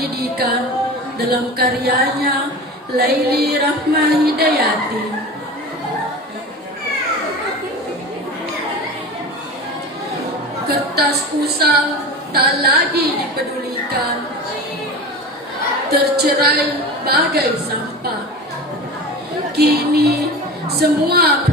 pendidikan dalam karyanya Laili Rahma Hidayati. Kertas usang tak lagi dipedulikan, tercerai bagai sampah. Kini semua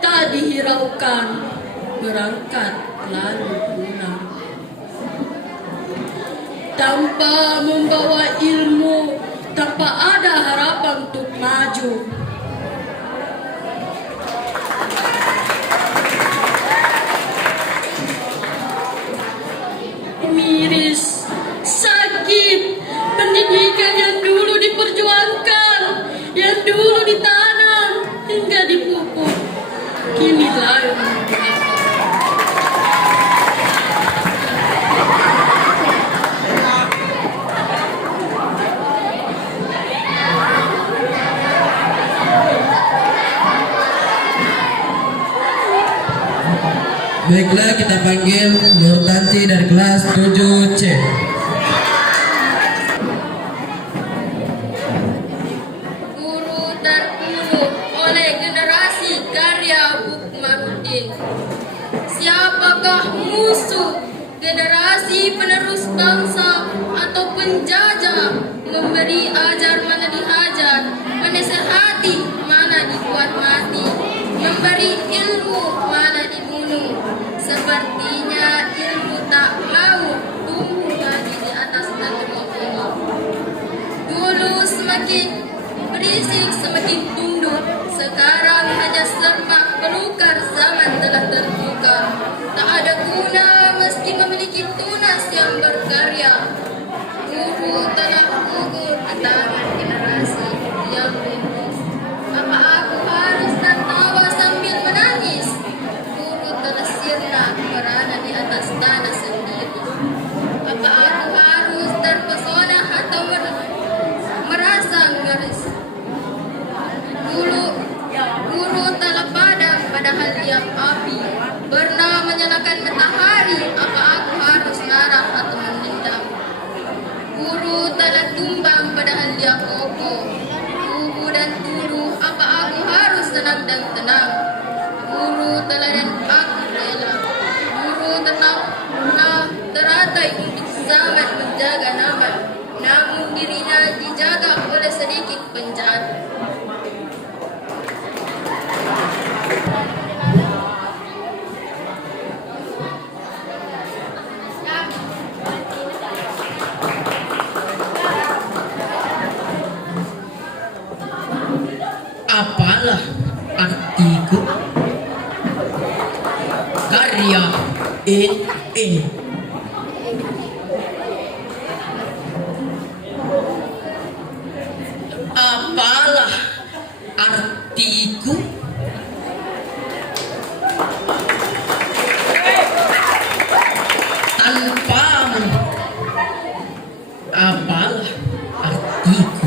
tak dihiraukan, berangkat lalu pulang tanpa membawa ilmu, tanpa ada harapan untuk maju. Miris, sakit, pendidikan yang dulu diperjuangkan, yang dulu ditanam hingga dipupuk, kini layu. Baiklah, kita panggil Nur Tanti dari kelas 7C. Guru terpuruk oleh generasi karya Bukmaruddin. Siapakah musuh? Generasi penerus bangsa atau penjajah? Memberi ajar mana dihajar, menasihati mana dibuat mati, memberi ilmu mana dibunuh. Sepertinya ilmu tak mau tumbuh lagi di atas negeri ini. Dulu semakin berisik, semakin tunduk. Sekarang hanya serba pelukar, zaman telah tertukar. Tak ada guna meski memiliki tunas yang berkarya. Guru telah gugur di tangan generasi yang lulus. Apa aku harus tertawa sambil menangis? Guru telah sirna berada di atas tanah sendiri. Apa aku harus terpesona atau merasa ngeris? Guru telah padam padahal dia api, pernah menyalakan matahari. Apa aku harus marah atau menendam? Guru telah tumbang padahal dia kokoh, tubuh dan turu. Apa aku harus tenang dan tenang? Guru telah dan aku rela. Guru tetap teratai untuk zaman menjaga nama, namun dirinya dijaga oleh sedikit penjahat. Apalah artiku karya ini? Apalah artiku tanpamu? Apalah artiku?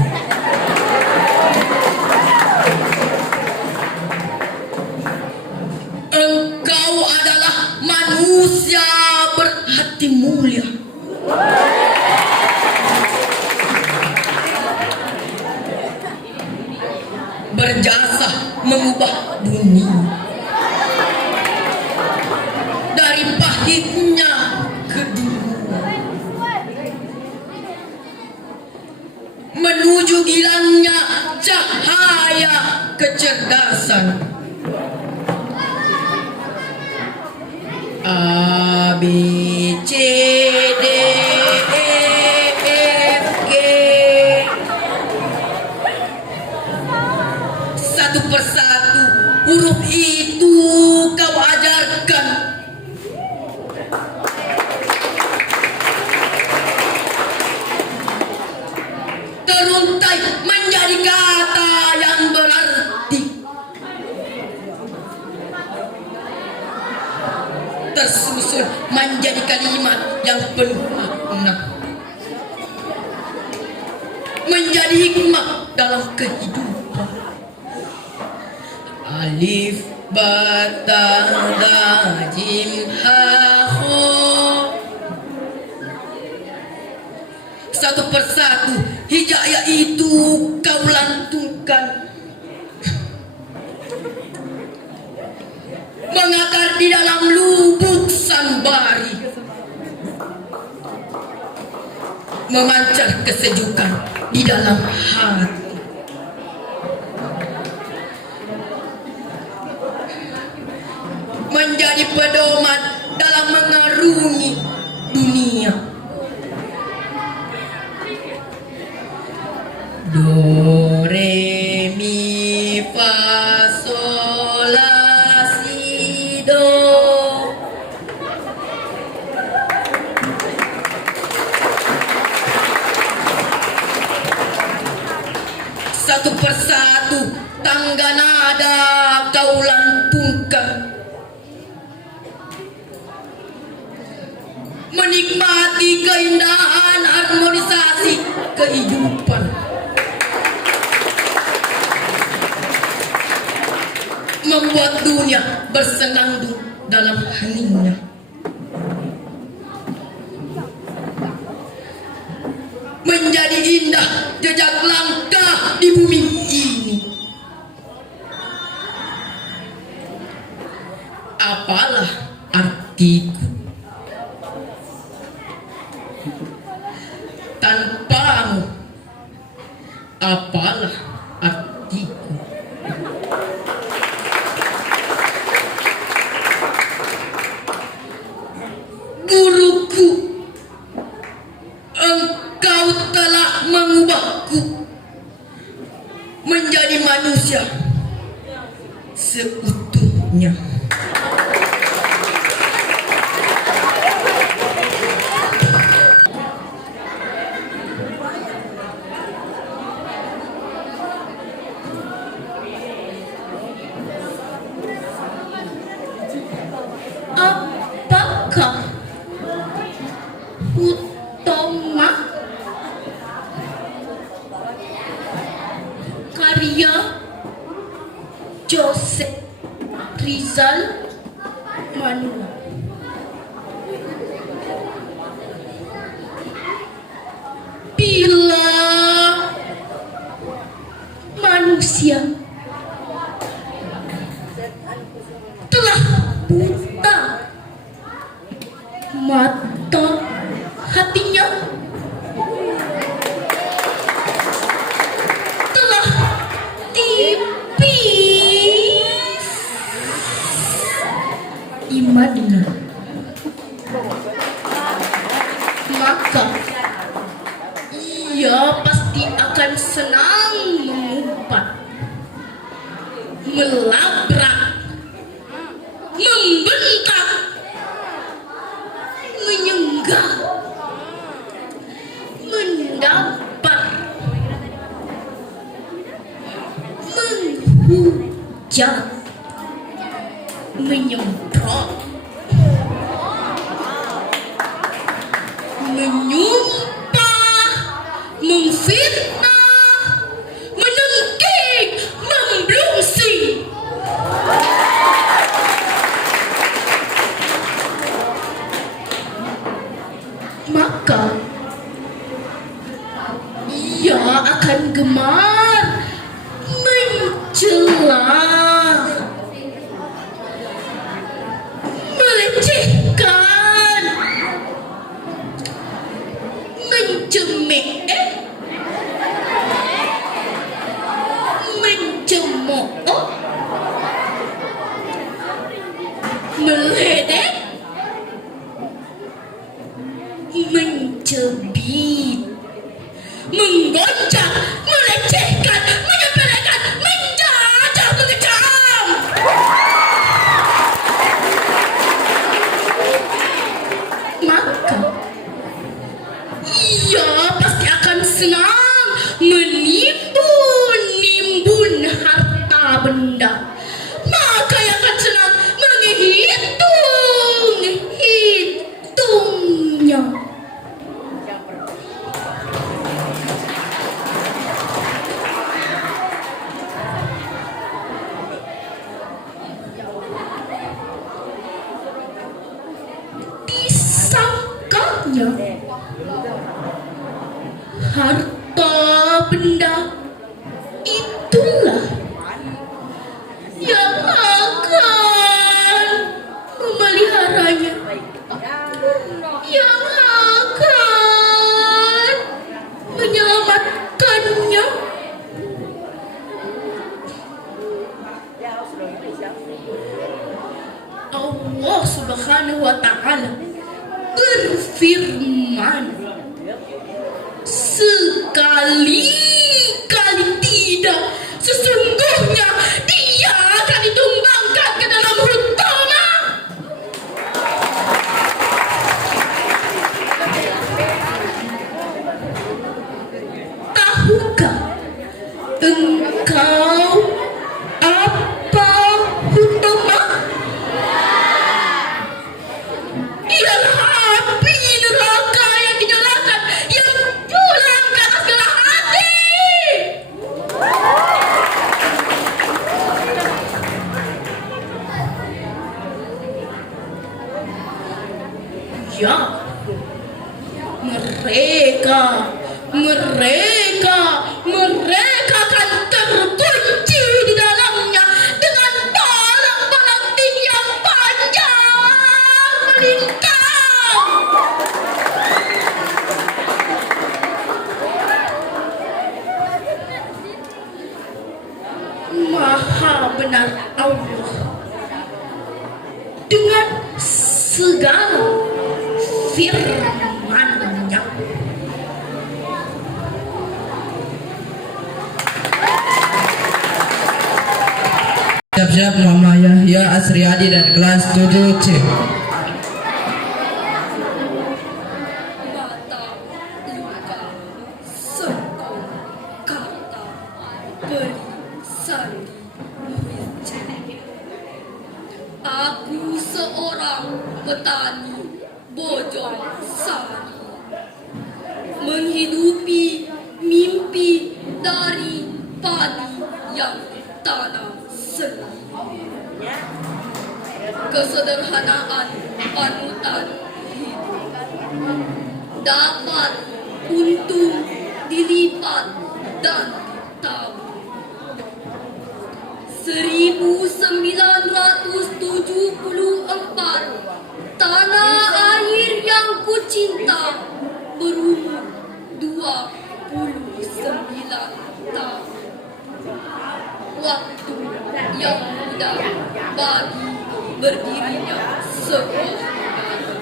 Engkau adalah manusia berhati mulia. Berjasa mengubah dunia dari pahitnya ke dulu, menuju gilangnya cahaya kecerdasan. A, B, C, D, E, F, G. Satu persatu huruf itu kau ajarkan. Teruntai menjadi kata yang berarti. Tersusun menjadi kalimat yang penuh makna. menjadi hikmah dalam kehidupan. Alif bata da jim ha ho. Satu persatu hijaya itu kau lantunkan, mengakar di dalam lubuk sanubari, memancar kesejukan di dalam hati. Menjadi pedoman dalam mengarungi dunia. Do re mi fa sol la si do. Satu persatu tangga nada kau lantunkan, menikmati keindahan harmonisasi kehidupan. Membuat dunia bersenandung dalam heningnya. Menjadi indah jejak langkah di bumi ini. Apalah artiku tanpamu? Apalah artiku? Guruku, engkau telah mengubahku menjadi manusia seutuhnya. Apakah Utama karya Joseph Rizal Manuel? Bila manusia telah buta mata hatinya, telah tipis imannya, maka ia pasti akan senang mengumpat, melabrak, membentak, menyenggah, mendapat, menghujat, menyemprot, menyumpah, memfitnah, menengking, membrungsing. Maka ia akan gemar mencela, melecehkan, mencemek, mencemooh, meledek, mencebit, menggoncang, melecehkan, menyepelekan, menjajah, mengecam. Maka ia pasti akan senang menimbun harta benda. Maka ia akan senang menghitungnya. dasarnya harta benda itulah yang akan memeliharanya, yang akan menyelamatkannya. Allah Subhanahu wa Ta'ala berfirman, sekali-kali tidak, sesungguhnya dia akan ditumbangkan ke dalam hutama. Tahukah engkau apa hutama? Ialah api neraka yang dinyalakan, yang pulang ke atas gelah hati. Ya, mereka akan terkunci di dalamnya dengan palang-palang yang panjang melintang. Maha benar Allah dengan segala firman-Nya. Siap-siap Mama Yahya Asriadi dari kelas 7C. Mata, luka, sengkong, kata, beri, sandi, wincana. Aku seorang petani bojong sari, menghidupi mimpi dari padi yang tanam seni. Kesederhanaan panutan hidup dapat untung dilipat dan ditabung. 1974 tanah air yang kucinta berumur 29 tahun. Waktu yang mudah bagi berdirinya sebuah negara.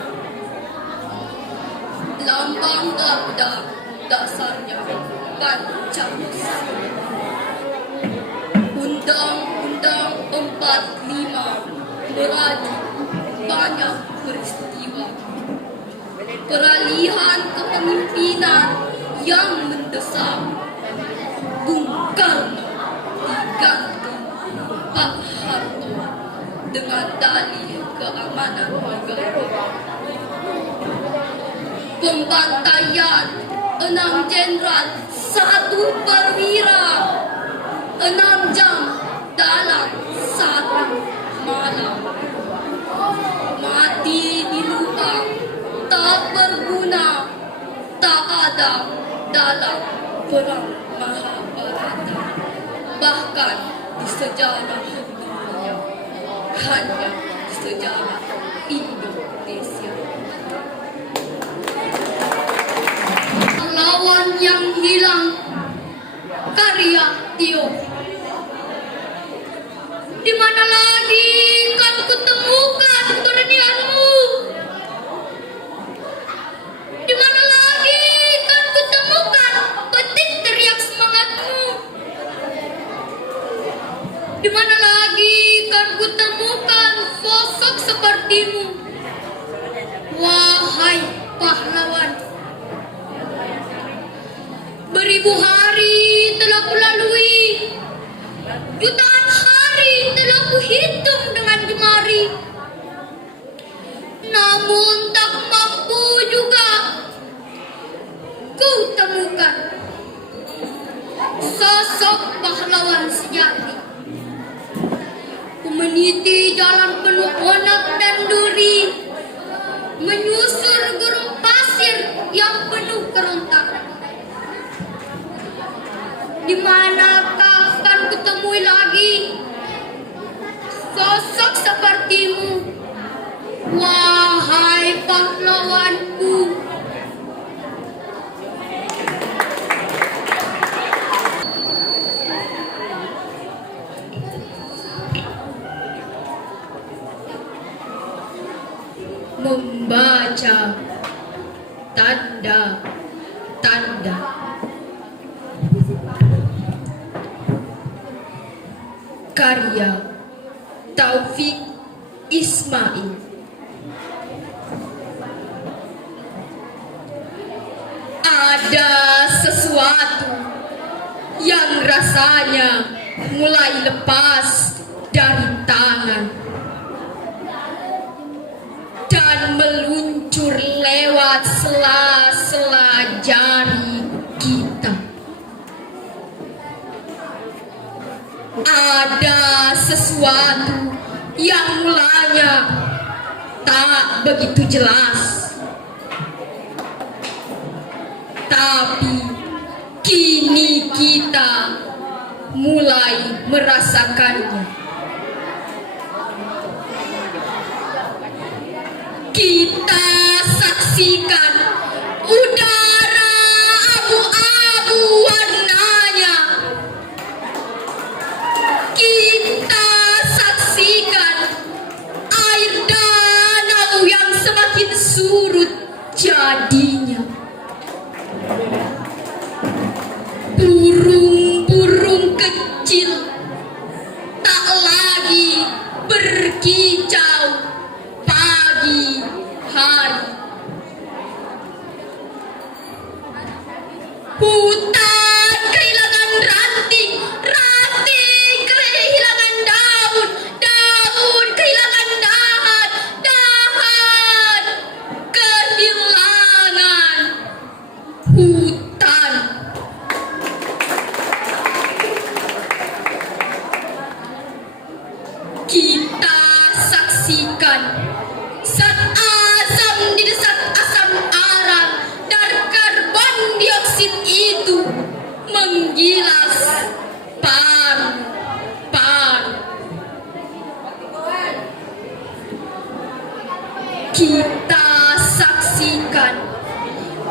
Lambang Garuda dasarnya Pancasila. Undang-Undang 45 merajuk banyak peristiwa. Peralihan kepemimpinan yang mendesak. Bung Karno diganti Pak Harto dengan dalih keamanan negara. Pembantaian 6 jenderal, 1 perwira, 6 jam dalam 1 malam. Mati di lubang, tak berguna, tak ada dalam perang Mahabharata. Bahkan di sejarah dunia, hanya di sejarah Indonesia. Lawan yang hilang, karya Tio. Di mana lagi kan kutemukan keberanianmu? Di mana lagi kan kutemukan petik teriak semangatmu? Di mana lagi kan kutemukan sosok sepertimu? Wahai pahlawan, beribu hari telah kulalui, jutaan hari telah kuhitung dengan jemari. Namun tak mampu juga ku temukan sosok pahlawan sejati. Ku meniti jalan penuh onak dan duri, menyusur gurun pasir Di manakah akan kutemui lagi sosok sepertimu, wahai pahlawanku? Membaca tanda-tanda. Karya Taufik Ismail. Ada sesuatu yang rasanya mulai lepas dari tangan dan meluncur lewat sela-sela jari kita. Ada sesuatu yang mulanya tak begitu jelas, tapi kini kita mulai merasakannya. Kita saksikan udara abu-abu warnanya. Kita saksikan air danau yang semakin surut jadinya. Burung-burung kecil tak lagi berkicau pagi hari. Hutan kehilangan ranting, ranting kehilangan daun, daun kehilangan dahan, dahan kehilangan hutan. Kita saksikan zat asam di zat asam arang dan karbon dioksid itu menggilas paru-paru. Kita saksikan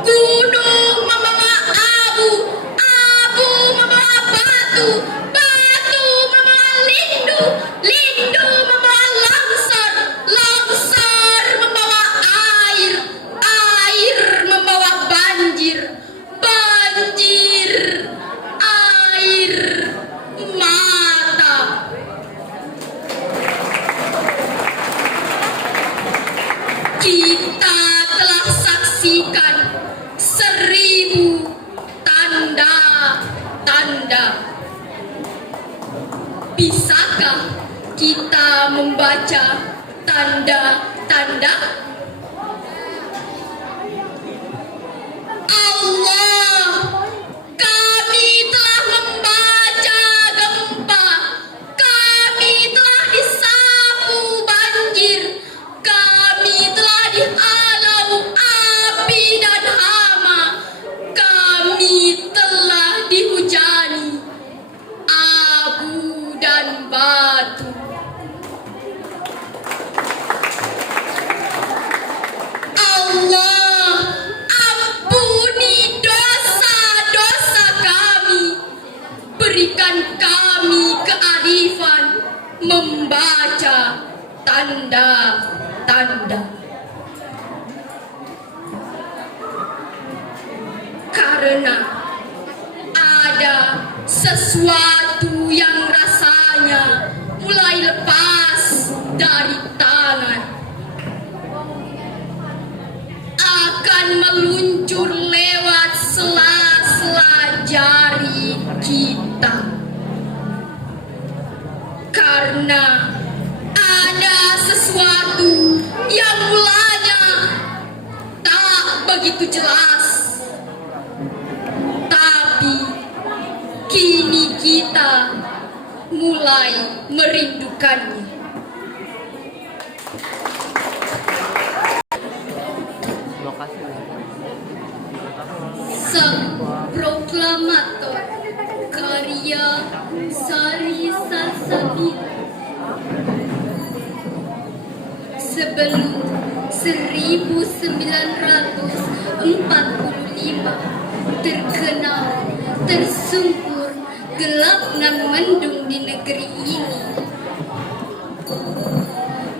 gunung membawa abu, abu membawa batu, batu membawa lindu, lindu membawa longsor, longsor membawa air, air membawa banjir, banjir air mata. Kita telah saksikan 1000 tanda-tanda. Bisakah kita membaca tanda-tanda? Allah, kami telah membaca gempa, kami telah disapu banjir, kami telah dihalau api dan hama, kami telah dihujani abu dan batu. Allah, ampuni dosa-dosa kami, berikan kami kearifan membaca tanda-tanda. Karena ada sesuatu yang rasanya mulai lepas dari tangan, akan meluncur lewat sela-sela jari kita. Karena ada sesuatu yang mulanya tak begitu jelas, tapi kini kita mulai merindukannya. Sang proklamator Karya Sari Salsabila. Sebelum 1945 terkenal, tersungkur, gelap nan mendung di negeri ini.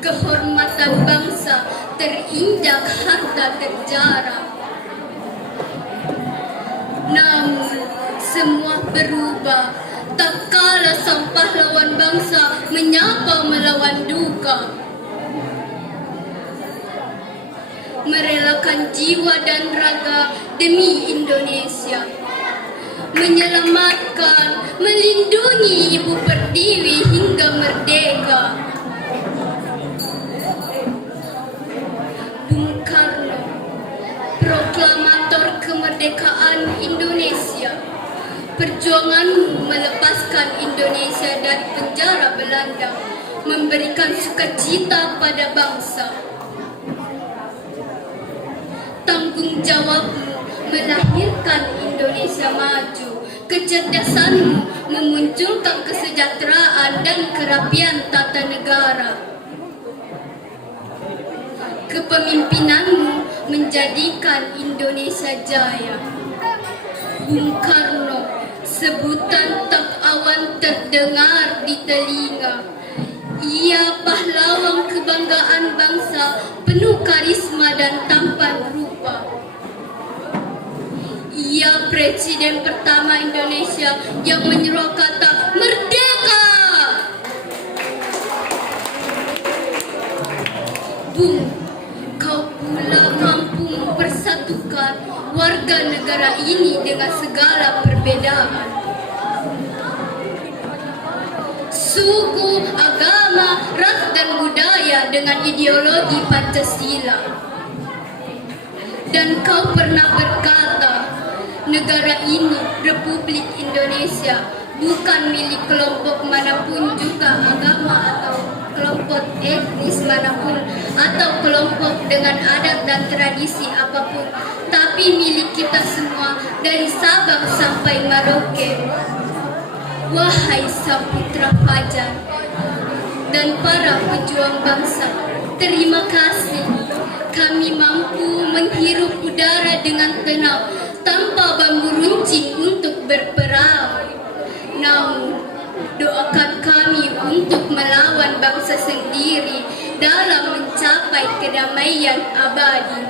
Kehormatan bangsa terinjak harta terjarah. Namun semua berubah tak kala sang pahlawan bangsa menyapa melawan duka. Merelakan jiwa dan raga demi Indonesia, menyelamatkan, melindungi Ibu Pertiwi hingga merdeka. Bung Karno, proklamator kemerdekaan Indonesia, perjuanganmu melepaskan Indonesia dari penjara Belanda, memberikan sukacita pada bangsa. Tanggung jawabmu melahirkan Indonesia maju, kecerdasanmu memunculkan kesejahteraan dan kerapian tata negara. Kepemimpinanmu menjadikan Indonesia jaya. Bung Karno, sebutan tak awan terdengar di telinga. Ia pahlawan kebanggaan bangsa, penuh karisma dan tampan rupa. Ia presiden pertama Indonesia yang menyeru kata merdeka. Bung, kau pula mampu mempersatukan warga negara ini dengan segala perbedaan. Suku, agama, ras dan budaya dengan ideologi Pancasila. Dan kau pernah berkata, negara ini, Republik Indonesia, bukan milik kelompok manapun juga agama atau kelompok etnis manapun atau kelompok dengan adat dan tradisi apapun, tapi milik kita semua dari Sabang sampai Merauke. Wahai Saputra Fajar dan para pejuang bangsa, terima kasih kami mampu menghirup udara dengan tenang tanpa bambu runcing untuk berperang. Namun, doakan kami untuk melawan bangsa sendiri dalam mencapai kedamaian abadi.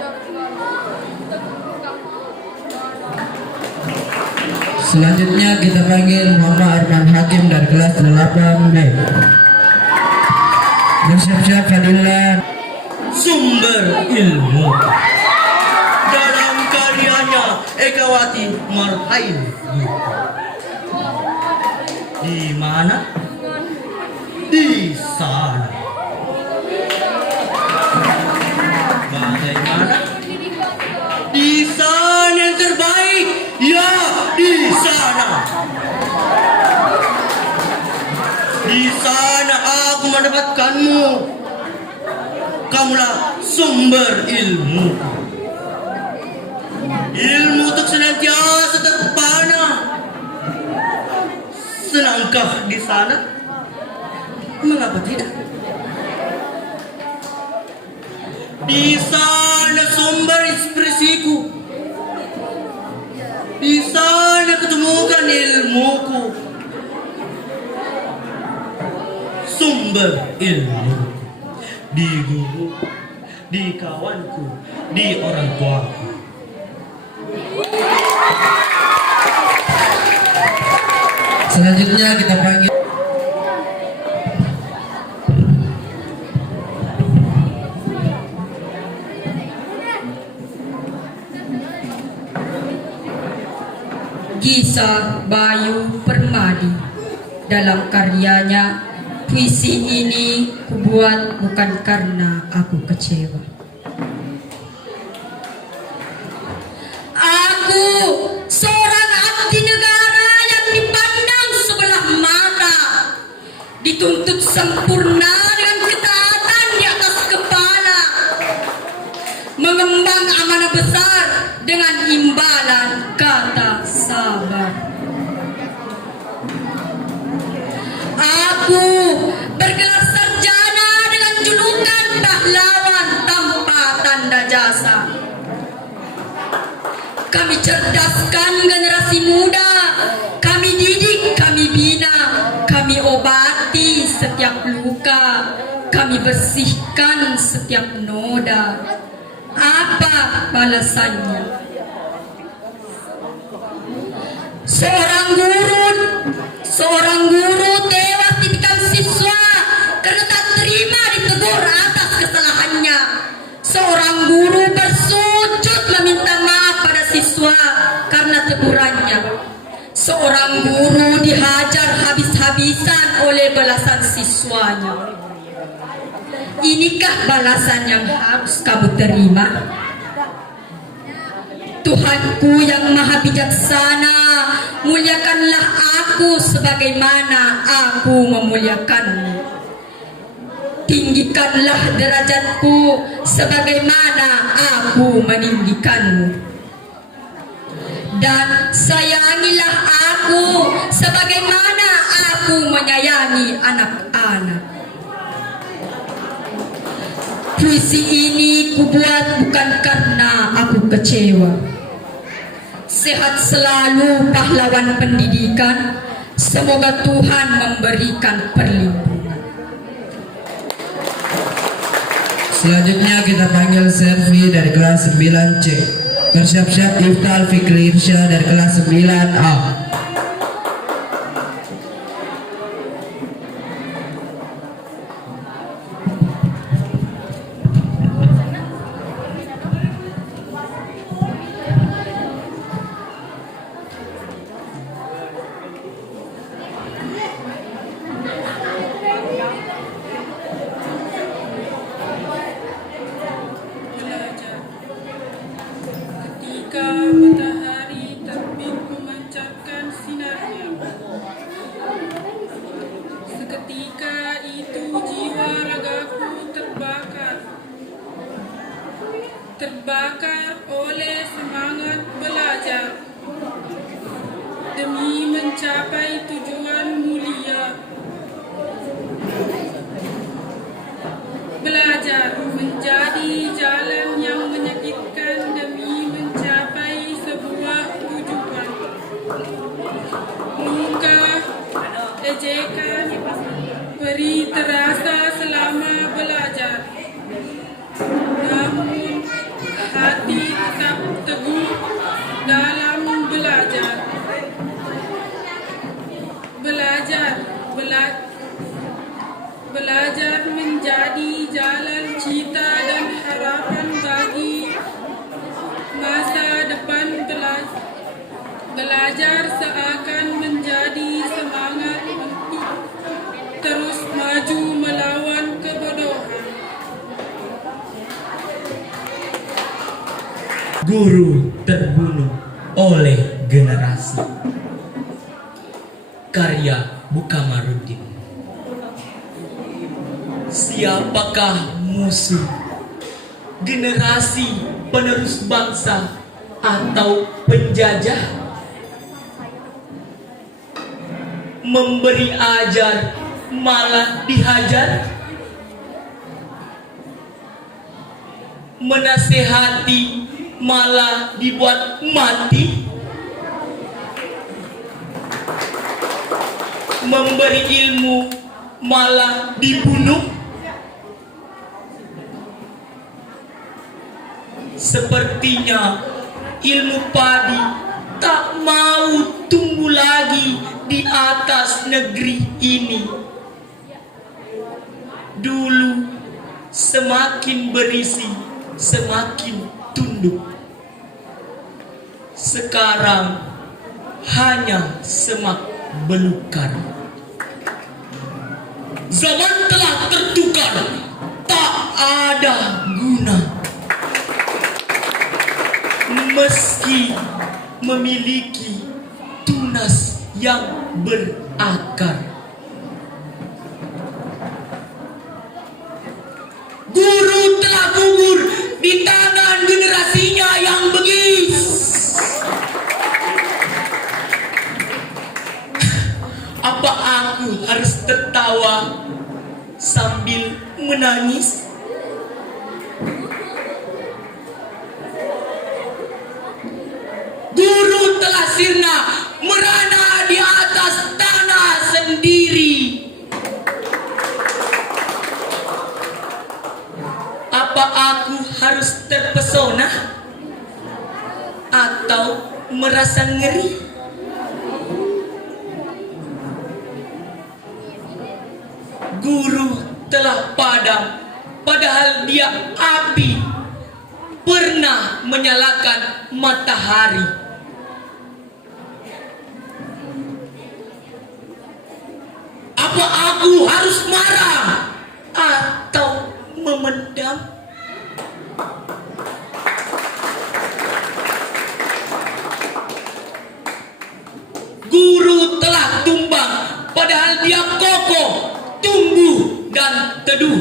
Selanjutnya kita panggil Muhammad Arman Hakim dari kelas 8B. Bersiap-siap Fadilah. Sumber ilmu. Dalam karyanya Ekawati Marhain. Di mana? Di sana. Bagaimana? Di sana yang terbaik. Ya, di sana. Di sana aku mendapatkanmu. Kamulah sumber ilmu. Ilmu untuk senantiasa terpana. Senangkah di sana? Mengapa tidak? Di sana sumber ekspresiku. Di sana ketemukan ilmuku. Sumber ilmu di guru, di kawanku, di orang tuaku. Selanjutnya kita panggil Gisa Bayu Permadi. Dalam karyanya, puisi ini kubuat bukan karena aku kecewa. Aku seorang abdi negara yang dipandang sebelah mata, dituntut sempurna dengan ketaatan di atas kepala, mengemban amanah besar dengan imbalan kata sabar. kami cerdaskan generasi muda, kami didik, kami bina, kami obati setiap luka, kami bersihkan setiap noda. Apa balasannya? Seorang guru tewas ditikam siswa karena tak terima ditegur atas kesalahannya. Seorang guru bersujud meminta maaf pada siswa karena tegurannya. Seorang guru dihajar habis-habisan oleh belasan siswanya. Inikah balasan yang harus kamu terima? Tuhanku yang maha bijaksana, muliakanlah aku sebagaimana aku memuliakanmu. Tinggikanlah derajatku sebagaimana aku meninggikanmu. Dan sayangilah aku sebagaimana aku menyayangi anak-anak. Puisi ini kubuat bukan karena aku kecewa. Sehat selalu pahlawan pendidikan. Semoga Tuhan memberikan perlindungan. Selanjutnya kita panggil Servi dari kelas 9C. Bersiap-siap Iftal Fikri Irsya dari kelas 9A. Ketika matahari terbit memancarkan sinarnya, seketika itu jiwa ragaku terbakar oleh semangat belajar demi mencapai tujuan mulia. Belajar menjadi jalan yang menyakitkan demi mencapai sebuah tujuan. Luka, ejekan, perih terasa selama belajar. Namun hati tetap teguh dalam belajar. Belajar menjadi jalan cita dan harapan bagi masa depan. Belajar seakan menjadi semangat untuk terus maju melawan kebodohan. Guru terbunuh oleh generasi. Karya Bukamaruddin. Siapakah musuh? Generasi penerus bangsa atau penjajah? Memberi ajar malah dihajar? Menasehati malah dibuat mati? Memberi ilmu malah dibunuh? Sepertinya ilmu padi tak mau tumbuh lagi di atas negeri ini. Dulu semakin berisi, semakin tunduk. Sekarang hanya semak belukar. Zaman telah tertukar, tak ada guna. Meski memiliki tunas yang berakar. Guru telah gugur di tangan generasinya yang begis. Apa aku harus tertawa sambil menangis? sirna merana di atas tanah sendiri. Apa aku harus terpesona atau merasa ngeri? Guru telah padam, padahal dia api pernah menyalakan matahari. Apa aku harus marah atau memendam? Guru telah tumbang, padahal dia kokoh, tumbuh dan teduh.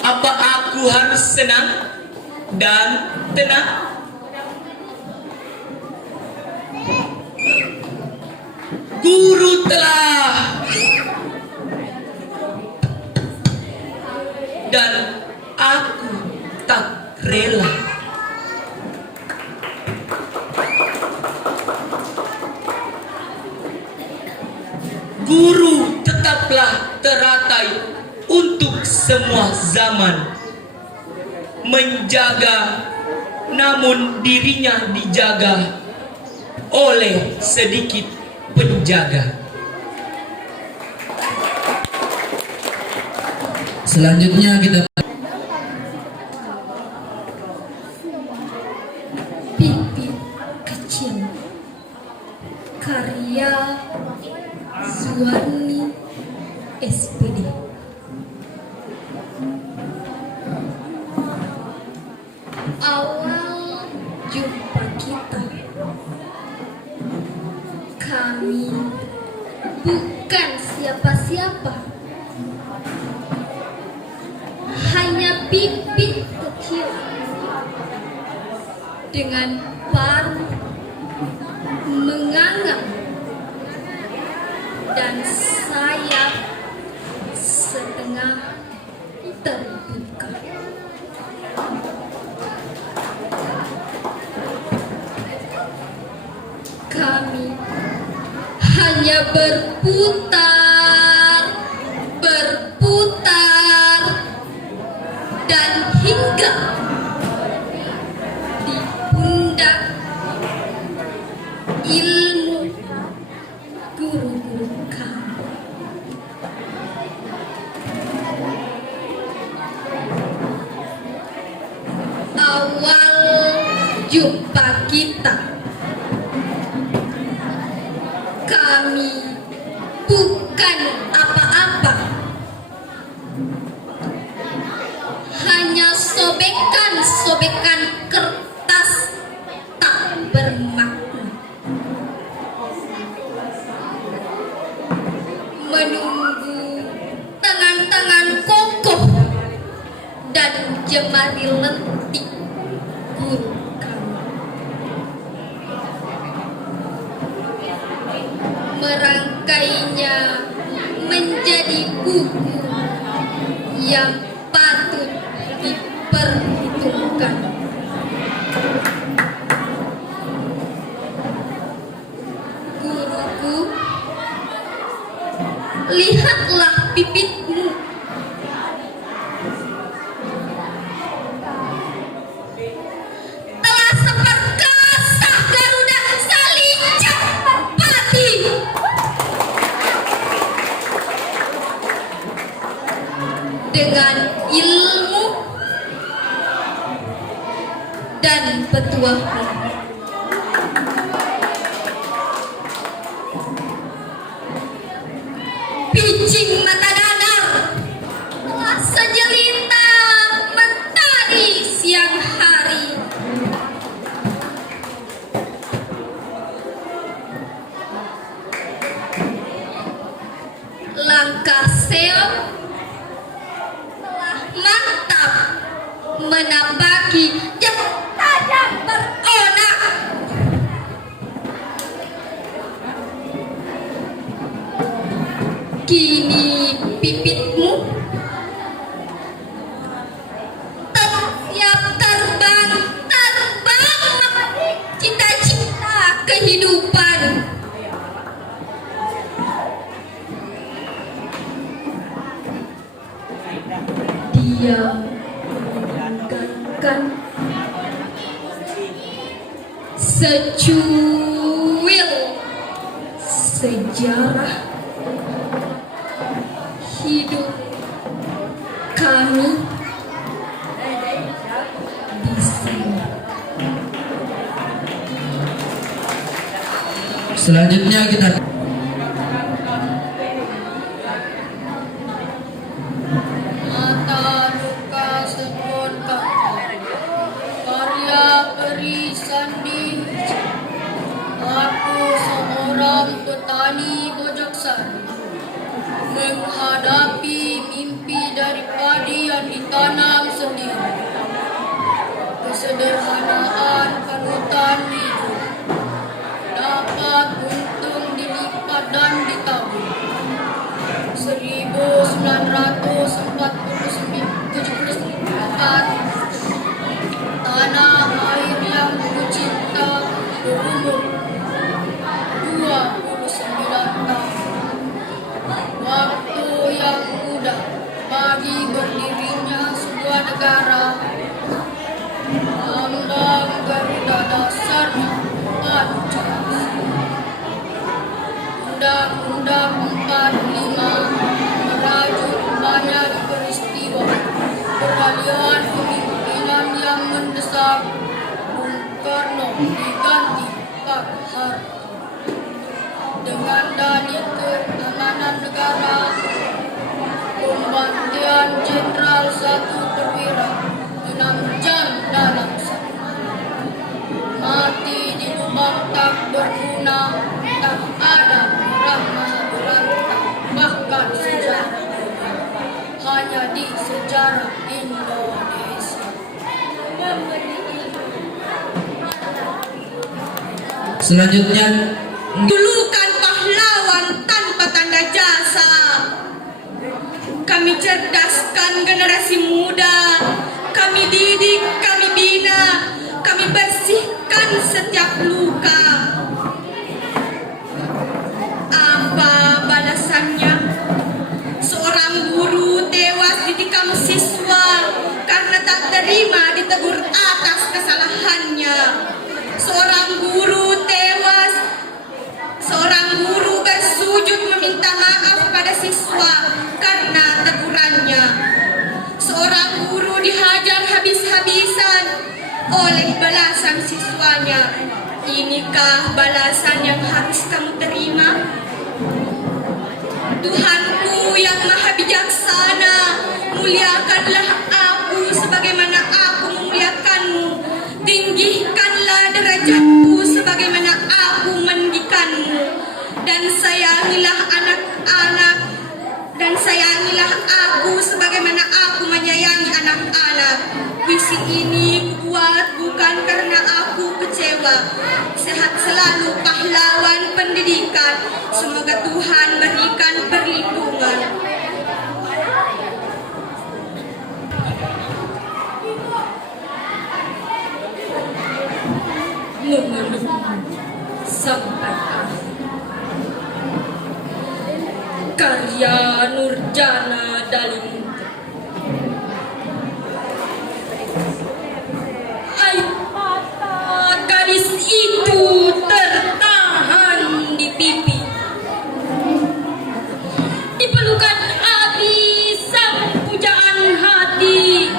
Apa aku harus senang dan tenang? Guru telah dan aku tak rela. Guru tetaplah teratai untuk semua zaman, menjaga namun dirinya dijaga oleh sedikit penjaga. Selanjutnya kita Pipi Kecil, karya Zuarni SPD. Awal jumpa kita, kami bukan siapa-siapa, hanya bibit kecil dengan paruh menganga dan sayap setengah terbuka. Kami hanya berputar, berputar, dan hingga di pundak ilmu guru-guru kami. Awal jumpa kita, kami bukan apa-apa, hanya sobekan-sobekan kertas tak bermakna, menunggu tangan-tangan kokoh dan jemari lentik guru kami merangkainya menjadi buku yang patut diperhitungkan. Guruku, lihatlah bibitmu. Telah seperkasa Garuda Salincah Pati. Dengan ilmu dan petuahmu, picing mata danar telah sejelita mentari siang hari. Langkah seok telah mantap menapaki yang tajam beronak. Kini pipitmu siap terbang kehidupan. Dia meninggalkan secuil sejarah hidup kami di sini. Selanjutnya kita Mata luka sepon karya Peri Sandi. Aku seorang petani Bojoksari, menghadapi mimpi dari padi yang ditanam sendiri. Kesederhanaan panutan hidup dapat untung dilipat dan ditabung. 1974 tanah air yang ku cinta berumur 29 tahun. Waktu yang mudah bagi berdirinya sebuah negara. Lambang Garuda dasarnya Pancasila. Undang-Undang 45 merajut banyak peristiwa peralihan pemimpinan yang mendesak. Bung Karno diganti Pak Harto. Dengan dalih keamanan negara, pembantian Jenderal 1 perwira 6 jam dalam satu hari. Mati di lubang tak berguna, tak ada rahmat berantak, bahkan sejarah hanya di sejarah Indonesia. selanjutnya Julukan pahlawan tanpa tanda jasa. Kami cerdaskan generasi muda. Kami didik, kami bina. Kami bersihkan setiap luka. Apa balasannya? Seorang guru tewas ditikam siswa karena tak terima ditegur atas kesalahannya. Seorang guru tewas. Seorang guru bersujud meminta maaf pada siswa karena tegurannya. Seorang guru dihajar habis-habisan oleh belasan siswanya. Inikah balasan yang harus kamu terima? Tuhanku yang maha bijaksana, muliakanlah aku sebagaimana aku memuliakanmu. Tinggikanlah derajatku sebagaimana aku meninggikanmu. Dan sayangilah anak-anak. Dan sayangilah aku sebagaimana aku menyayangi anak-anak. Puisi ini kubuat bukan karena aku kecewa. Sehat selalu pahlawan pendidikan. Semoga Tuhan berikan perlindungan. Mengeluh sampai akhir. Karya Nurjana Dalim. Air mata gadis itu tertahan di pipi. Di pelukan api sang pujaan hati.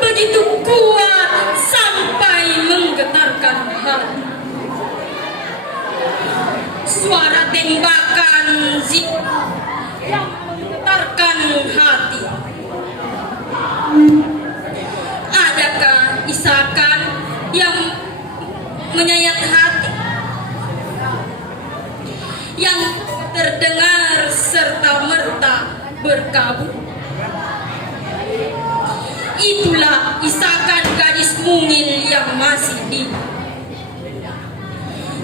Begitu kuat sampai menggetarkan hati. Suara tembakan zik yang menggetarkan hati. Adakah isakan yang menyayat hati, yang terdengar serta merta berkabut? Itulah isakan gadis mungil yang masih di,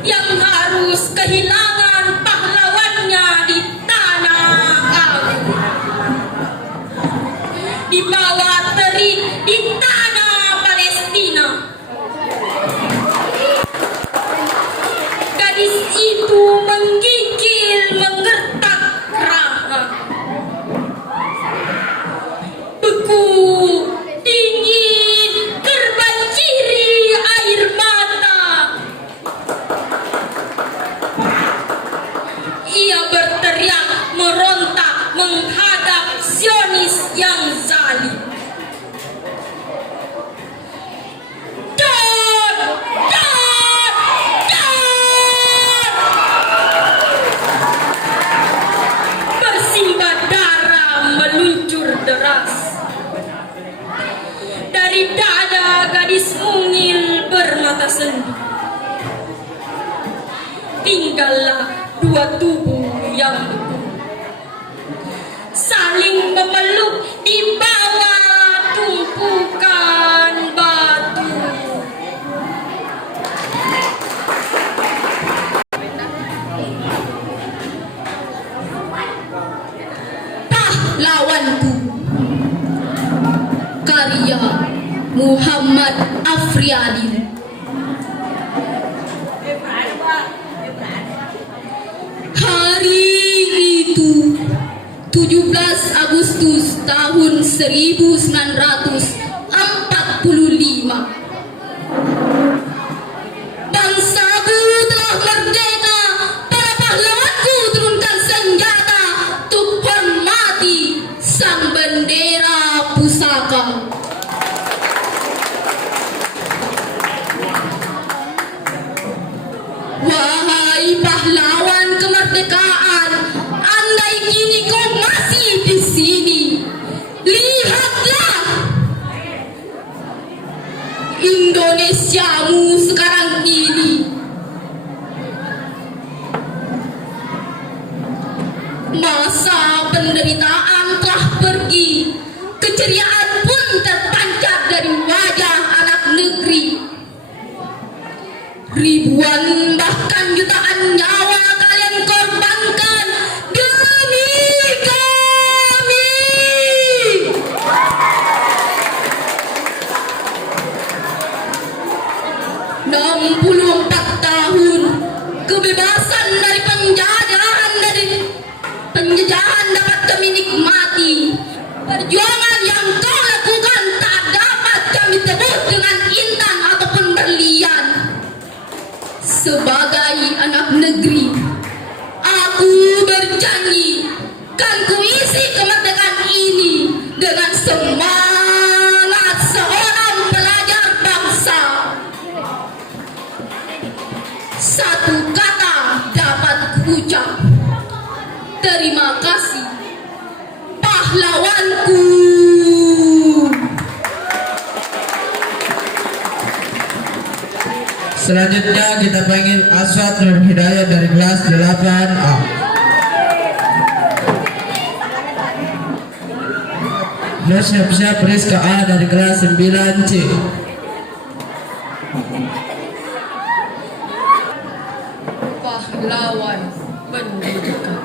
yang harus kehilangan pahlawannya di tanah air. itu menggigil, menggertak rahang. Beku, dingin, terbanjiri air mata. Ia berteriak, meronta menghadap Zionis yang zalim. Don! Don! Don! Bersimbah darah meluncur deras. Dari dada gadis mungil bermata sendu. Tinggallah dua tubuh yang beku, saling memeluk di bawah tumpukan batu. Pahlawanku, karya Muhammad Afriyadi. Hari itu 17 Agustus tahun 1945, bangsaku telah merdeka. Para pahlawanku turunkan senjata untuk hormati sang bendera pusaka. Wahai pahlawan kemerdekaan, andai kini kau masih di sini, lihatlah Indonesiamu sekarang ini. Masa penderitaan telah pergi, keceriaan pun terpancar dari wajah anak negeri. Ribuan bahkan jutaan nyawa kalian korbankan demi kami. 64 tahun kebebasan dari penjajahan dapat kami nikmati. Perjuangan yang kau lakukan tak dapat kami tebus dengan intan ataupun berlian. Sebagai anak negeri, aku berjanji kan kuisi kemerdekaan ini dengan semangat seorang pelajar bangsa. Satu kata dapat kuucap, terima kasih pahlawanku. Selanjutnya kita panggil Aswad Nur Hidayat dari kelas 8A. Nur siap-siap Rizka A dari kelas 9C. Pahlawan pendidikan.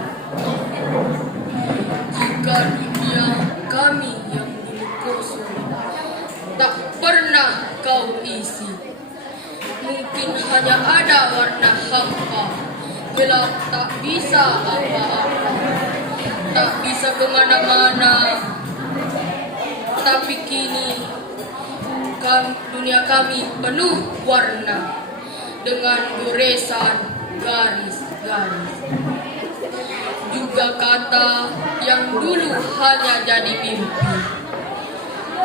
Jika dunia kami yang dulu kosong tak pernah kau isi, mungkin hanya ada warna hampa, gelap tak bisa apa-apa, tak bisa kemana-mana. Tapi kini dunia kami penuh warna dengan goresan garis-garis. Juga kata yang dulu hanya jadi mimpi,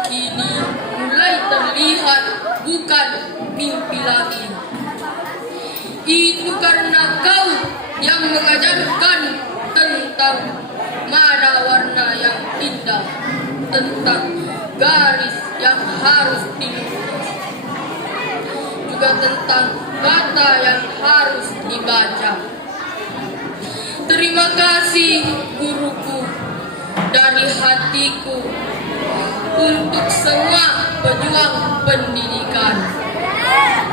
kini mulai terlihat bukan mimpi lagi. Itu karena kau yang mengajarkan tentang mana warna yang indah, tentang garis yang harus dilurus, juga tentang kata yang harus dibaca. Terima kasih guruku dari hatiku untuk semua pejuang pendidikan.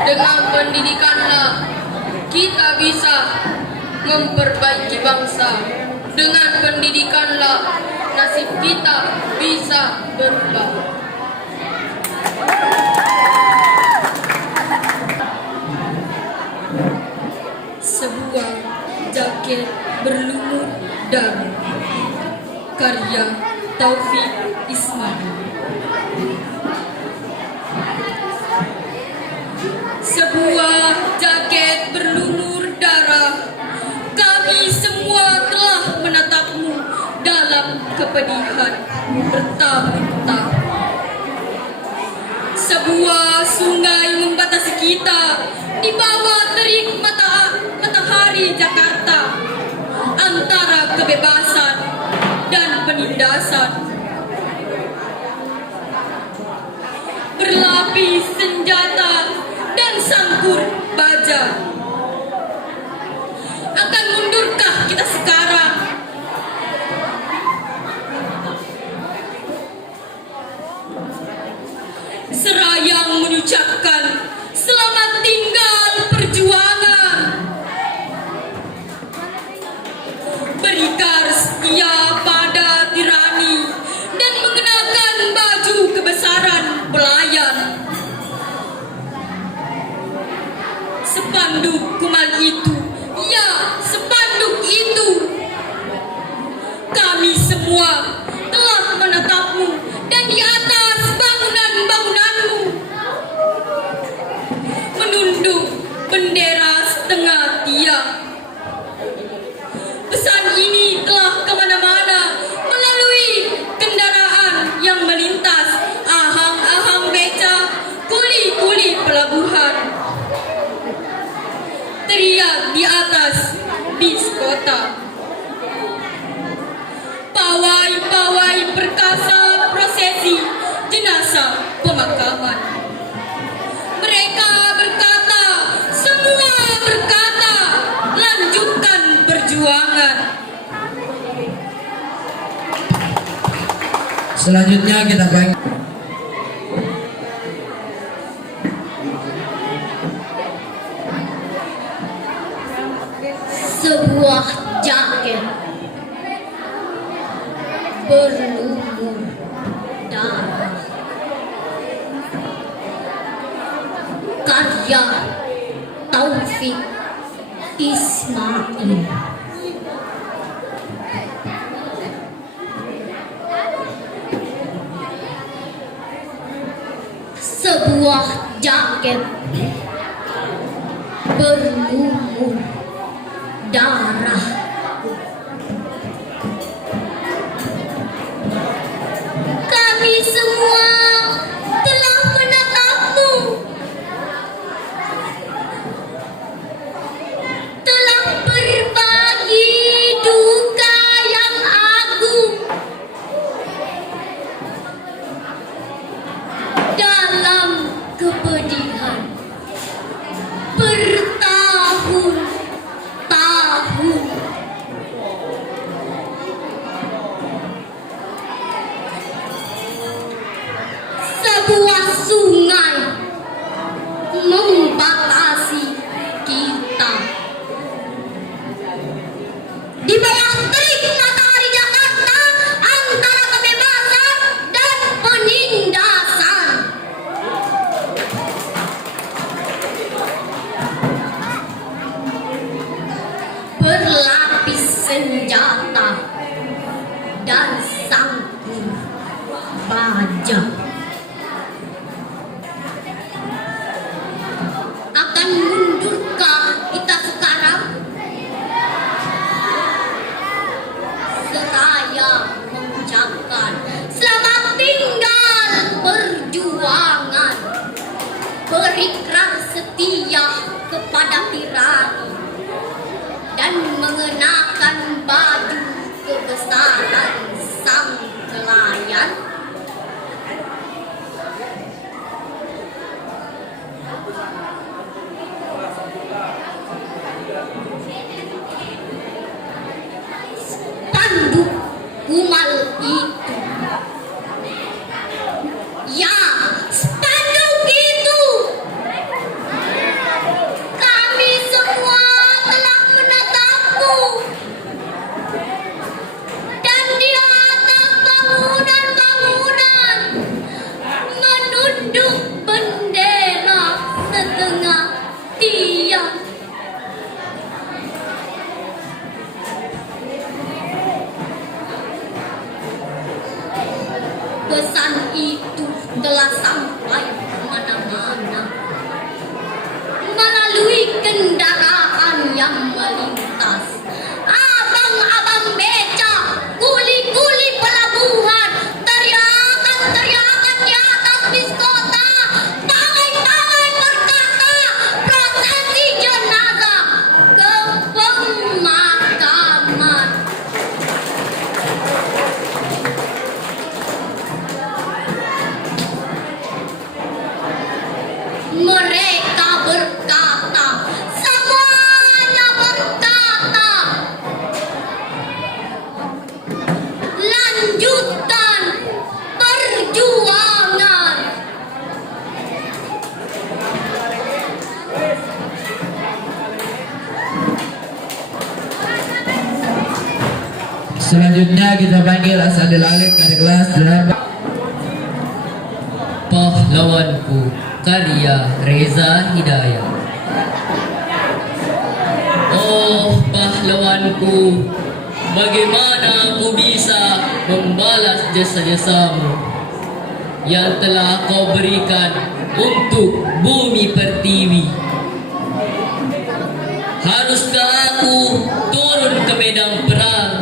Dengan pendidikanlah kita bisa memperbaiki bangsa. Dengan pendidikanlah nasib kita bisa berubah. Sebuah jaket berlumur darah. Karya Taufik Ismail. Sebuah jaket berlumur darah, kami semua telah menatapmu dalam kepedihan bertahun-tahun. Sebuah sungai membatasi kita di bawah terik matahari Jakarta, antara kebebasan dan penindasan. Berlapis senjata dan sangkur baja. Akan mundurkah kita sekarang? Serayang mengucapkan selamat tinggal perjuangan. Berikan setia pada tirani dan mengenakan baju kebesaran pelayan. Spanduk kumal itu, ya spanduk itu. Kami semua telah menatapmu dan di atas bangunan-bangunanmu menunduk bendera setengah tiang. Pesan ini telah kemana-mana melalui kendaraan yang melintas, ahang-ahang beca, kuli-kuli pelabuhan. Teriak di atas bis kota. Pawai-pawai perkasa prosesi jenazah pemakaman. Mereka berkata, semua berkata, lanjutkan perjuangan. Selanjutnya kita panggil Sebuah jaket berlumur darah. Karya Taufik Ismail. Sebuah jaket berlumur darah. Kami semua telah menatapmu, telah berbagi duka yang agung dalam kepedihan bertahun-tahun. Sebuah sungai membatasi kita di bawah terik matahari Jakarta, antara kebebasan dan penindasan. Berlapis senjata dan sangkur baja. Akan mundurkah kita sekarang? Seraya mengucapkan selamat tinggal perjuangan. Berikrar setia kepada tirani dan mengenakan baju kebesaran sang pelayan. Spanduk kumal itu, ya spanduk itu. Kami semua telah menatapmu dan di atas bangunan-bangunan pesan itu telah sampai kemana-mana melalui kendaraan yang melintas. Abang-abang beca, kuli-kuli pelabuhan, teriakan-teriakan di atas bis kota, pawai-pawai berkata, prosesi jenazah ke pemakaman. Mereka berkata, semuanya berkata, lanjutkan perjuangan. Selanjutnya kita panggil Asadil Alif dari kelas 8. Pahlawanku, karya Reza Hidayat. Oh pahlawanku, bagaimana aku bisa membalas jasa-jasamu yang telah kau berikan untuk bumi pertiwi? Haruskah aku turun ke medan perang?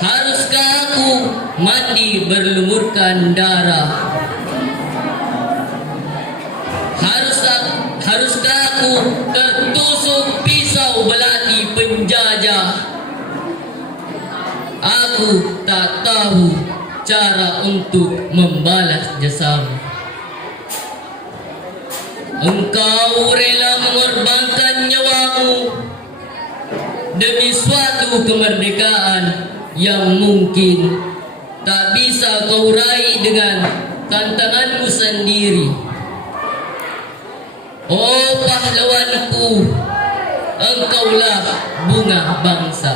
Haruskah aku mandi berlumurkan darah? Haruskah aku tertusuk pisau belati penjajah? Aku tak tahu cara untuk membalas jasamu. Engkau rela mengorbankan nyawamu demi suatu kemerdekaan yang mungkin tak bisa kau raih dengan tantanganmu sendiri. Oh pahlawanku, engkaulah bunga bangsa.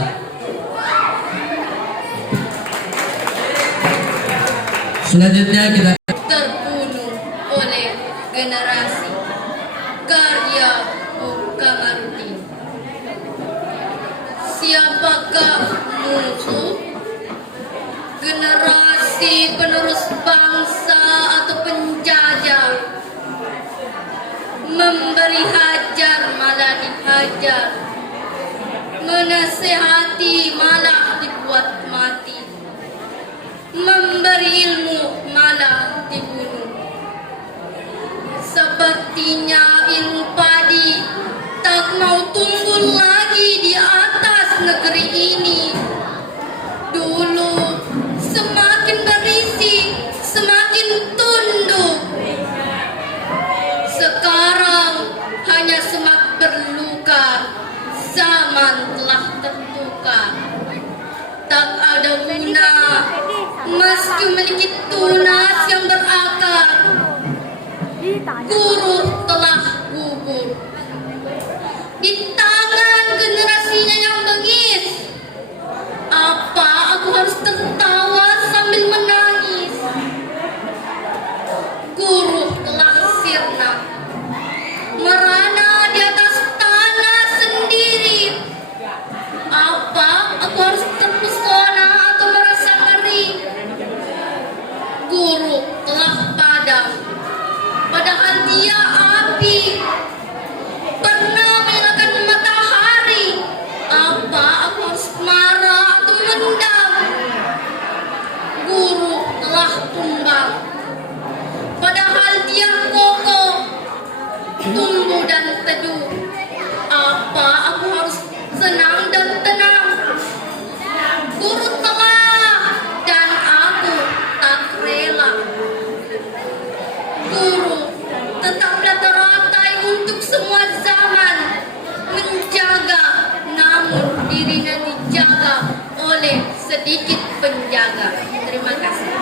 Selanjutnya kita Terbunuh oleh generasi karya Kamarudin. Siapakah musuh? Generasi penerus bangsa atau penjajah? Memberi hajar malah dihajar, menasehati malah dibuat mati, memberi ilmu malah dibunuh. Sepertinya ilmu padi tak mau tumbuh lagi di atas negeri ini. Dulu semakin berisi, semakin tunduk. Sekarang hanya semak berluka. Zaman telah tertukar, tak ada guna meski memiliki tunas yang berakar. Guru telah gugur di tangan generasinya yang bengis. Apa aku harus tertawa sambil menangis? Guru telah sirna, merana di atas tanah sendiri. Apa aku harus terpesona atau merasa ngeri? Guru telah padam, padahal dia api, pernah menyalakan matahari. Apa aku harus marah atau mendam? Guru telah tumbang, padahal dia kokoh, tumbuh dan teduh. Apa aku harus senang dan tenang? Guru telah dan aku tak rela. Guru tetaplah teratai untuk semua zaman, menjaga namun dirinya dijaga oleh sedikit penjaga. Terima kasih.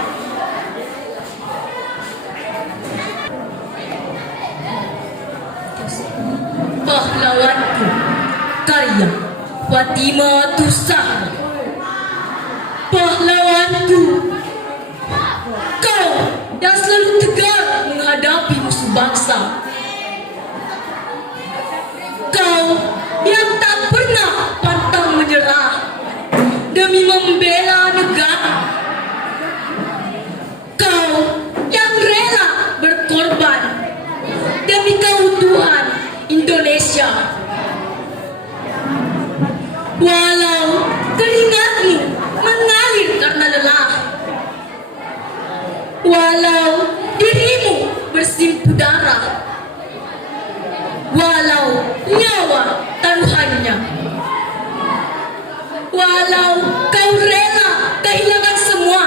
Pahlawanku, karya Fatimah Tusah. Pahlawanku, kau yang selalu tegar menghadapi musuh bangsa. Kau yang tak pernah pantang menyerah demi membela negara. Walau keringatmu mengalir karena lelah, walau dirimu bersimpu darah, walau nyawa taruhannya, walau kau rela kehilangan semua,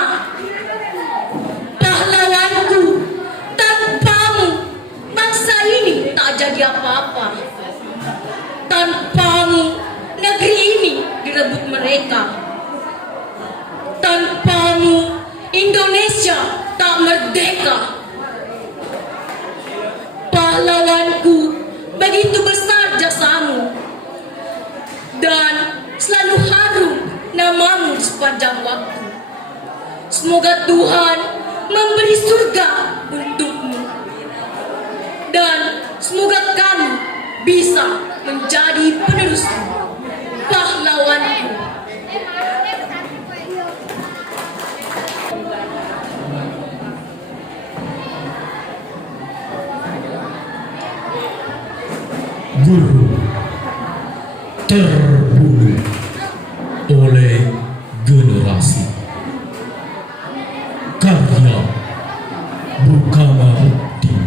pahlawanku, tanpamu bangsa ini tak jadi apa-apa. Tanpamu negeri ini direbut mereka. Tanpamu Indonesia tak merdeka. Pahlawanku, begitu besar jasamu, dan selalu harum namamu sepanjang waktu. Semoga Tuhan memberi surga untukmu, dan semoga kamu bisa menjadi penerusmu, pahlawanku. Guru terbunuh oleh generasi. Karya Bukama Bukti.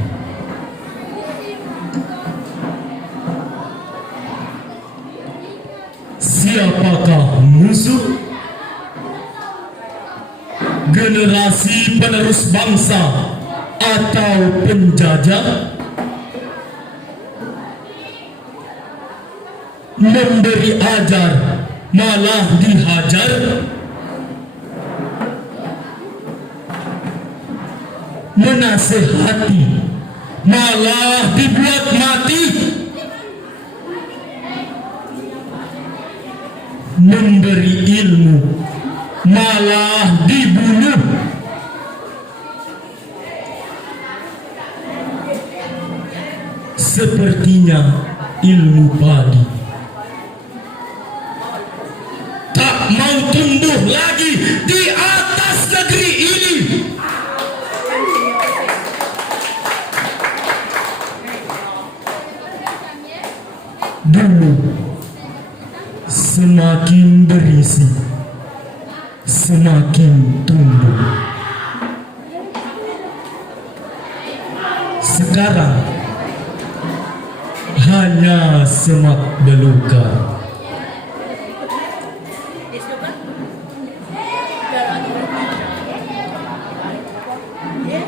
Siapakah musuh? Generasi penerus bangsa atau penjajah? Memberi ajar malah dihajar, menasehati malah dibuat mati, memberi ilmu malah dibunuh. Sepertinya ilmu padi tak mau tumbuh lagi di atas negeri ini. Dulu semakin berisi, semakin tumbuh. Sekarang hanya semak belukar.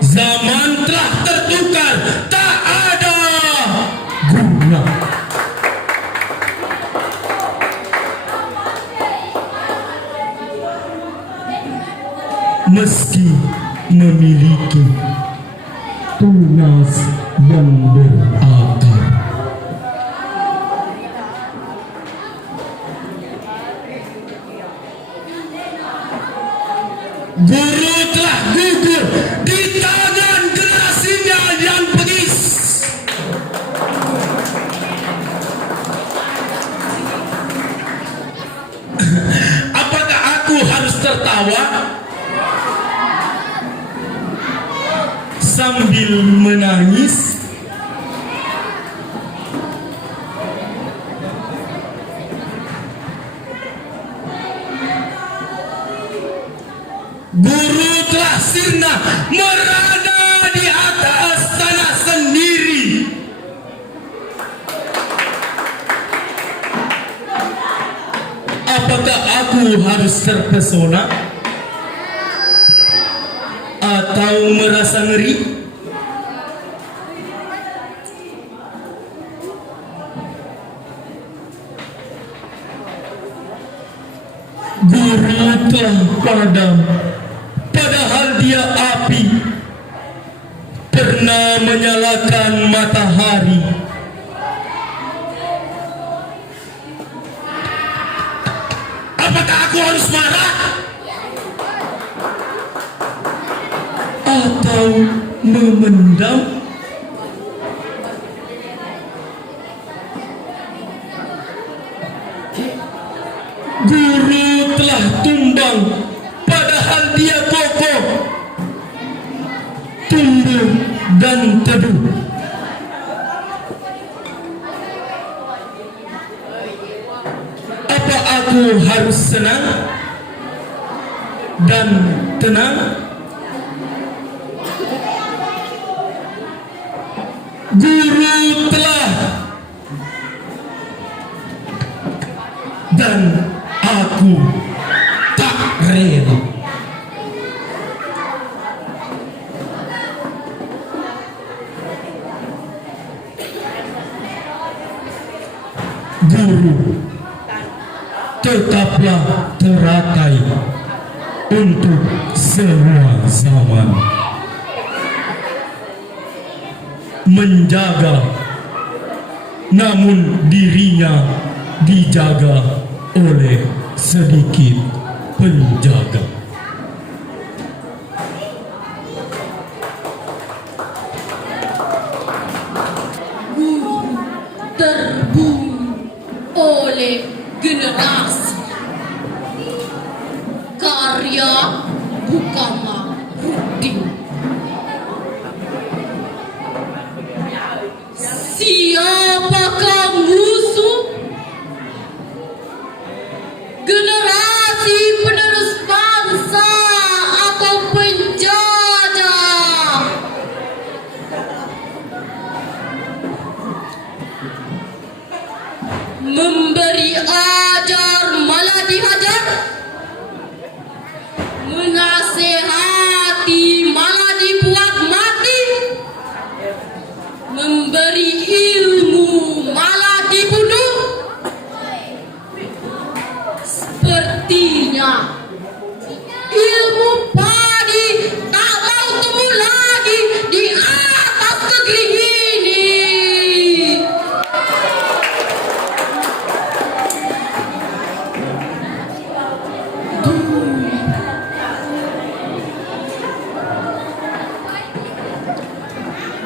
Zaman telah tertukar, tak ada guna. Meski memiliki tunas yang berakar, guru telah gugur di tangan generasinya yang pegis. Apakah aku harus tertawa sambil menangis? Guru telah sirna merana di atas tanah sendiri. Apakah aku harus terpesona atau merasa ngeri? Guru telah padam, padahal dia api, pernah menyalakan matahari. Apakah aku harus marah atau memendam? Guru telah tumbang, padahal dia kokoh, tumbuh dan teduh. Apa aku aku harus senang dan tenang. Guru telah dan aku tak rela. Guru tetaplah teratai untuk semua zaman, menjaga namun dirinya dijaga oleh sedikit penjaga. Terbunuh oleh generasi karya Bukamarudin. Siapakah musuh? Generasi penerus bangsa atau penjajah? Memberi ajar malah dihajar, menasehati malah dibuat mati, memberi ilmu malah dibunuh. Sepertinya ilmu padi tak mau tumbuh lagi di atas negeri ini.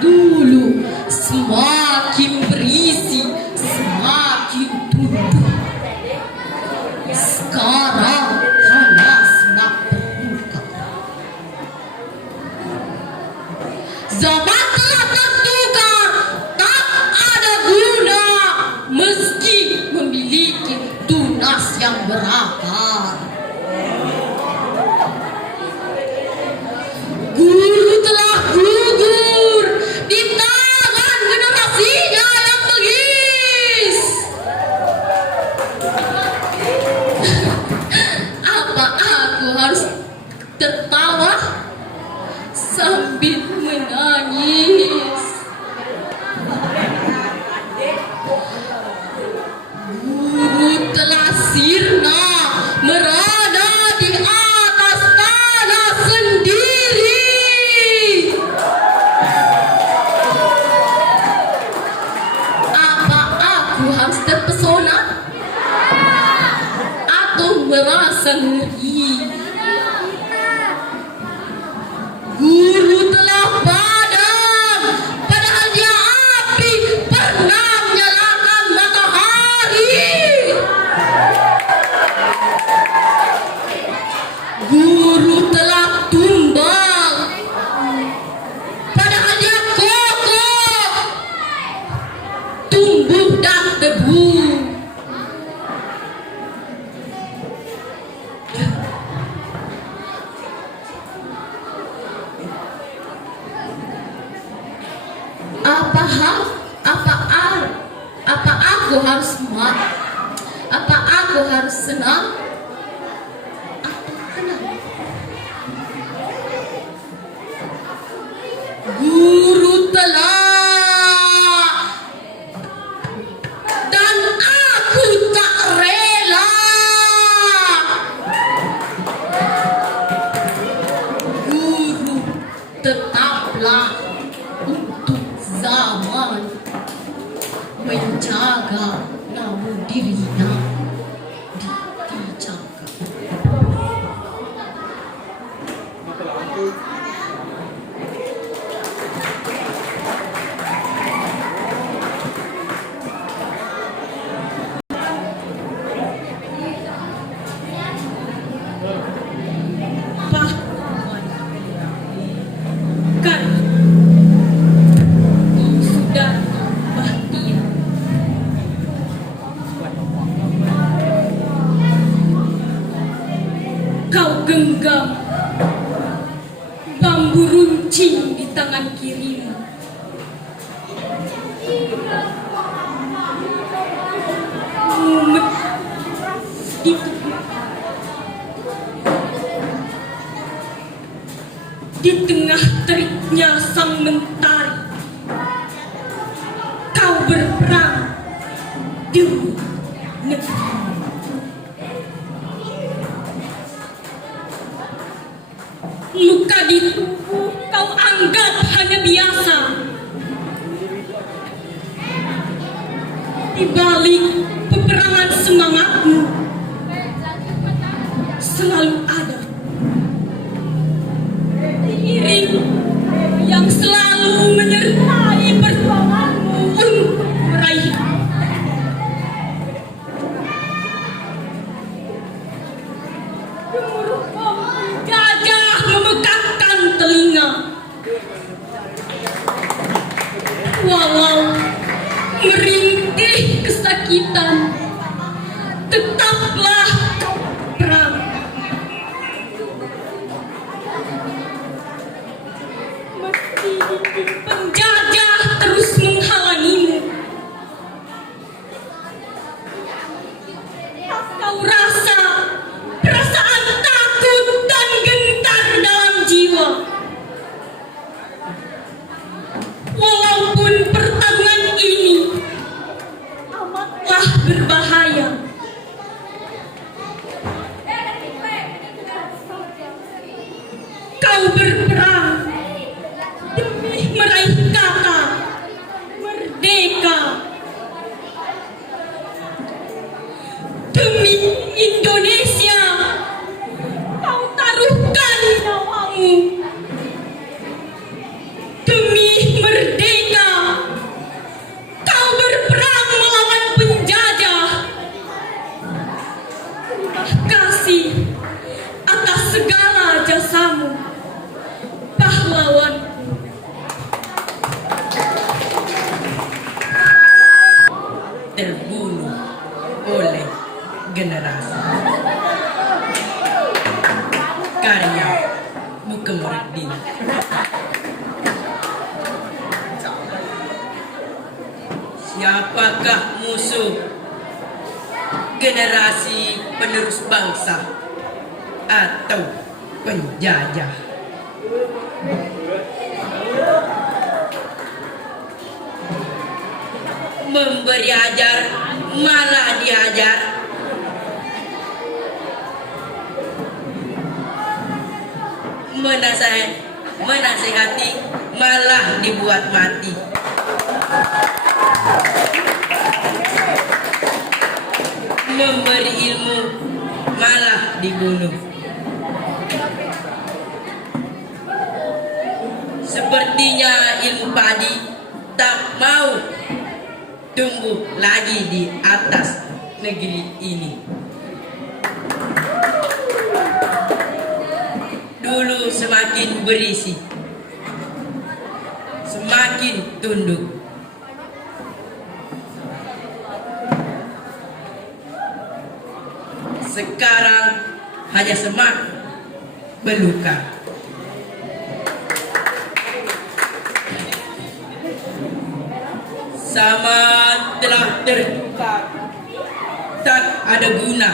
Dulu semakin berisi, semakin tunduk. Sekarang hanya semak terbuka. Zaman telah tertukar, tak ada guna meski memiliki tunas yang berakar. Guru telah gugur di tangan generasinya yang tegis. Apa aku harus tertawa sambil menangis? Guru telah sirna merana di atas tanah sendiri. Apa aku harus terpesona atau merasa ngeri? Guru telah padam, padahal dia api pernah menyalakan matahari. Guru telah tumbang, padahal dia kokoh, tumbuh dan tebu. Apa aku harus marah? Apa aku harus senang atau tenang? Guru telah dan aku tak rela. Guru tetaplah untuk zaman, menjaga namun dirinya dijaga. genggam bambu runcing di tangan kirimu. Mumet di tengah teriknya sang mentari, kau berperang demi negeri. Luka di tubuh kau anggap hanya biasa. Di balik peperangan semangatmu selalu ada iring yang selalu menyertai perjuanganmu untuk meraih. Gemuruh gajah memekakkan telinga, walau merintih kesakitan, tetaplah perang. Meski penjajah terus menghalangimu, kau rasa perasaan takut dan gentar dalam jiwa. Walaupun pertarungan ini amatlah berbahaya, kau berperang demi meraih kata merdeka, demi Indonesia kau taruhkan nyawamu. Demi merdeka kau berperang melawan penjajah. Terima kasih atas segala jasamu, pahlawan. Terbunuh oleh generasi. Karya Bukhamuruddin. Siapakah musuh generasi penerus bangsa atau penjajah? Memberi ajar malah diajar. Menasehati malah dibuat mati. Memberi ilmu malah dibunuh. Sepertinya ilmu padi tak mau tumbuh lagi di atas negeri ini. Dulu semakin berisi, semakin tunduk. Sekarang hanya semakin meluka. Sama telah tertukar, tak ada guna,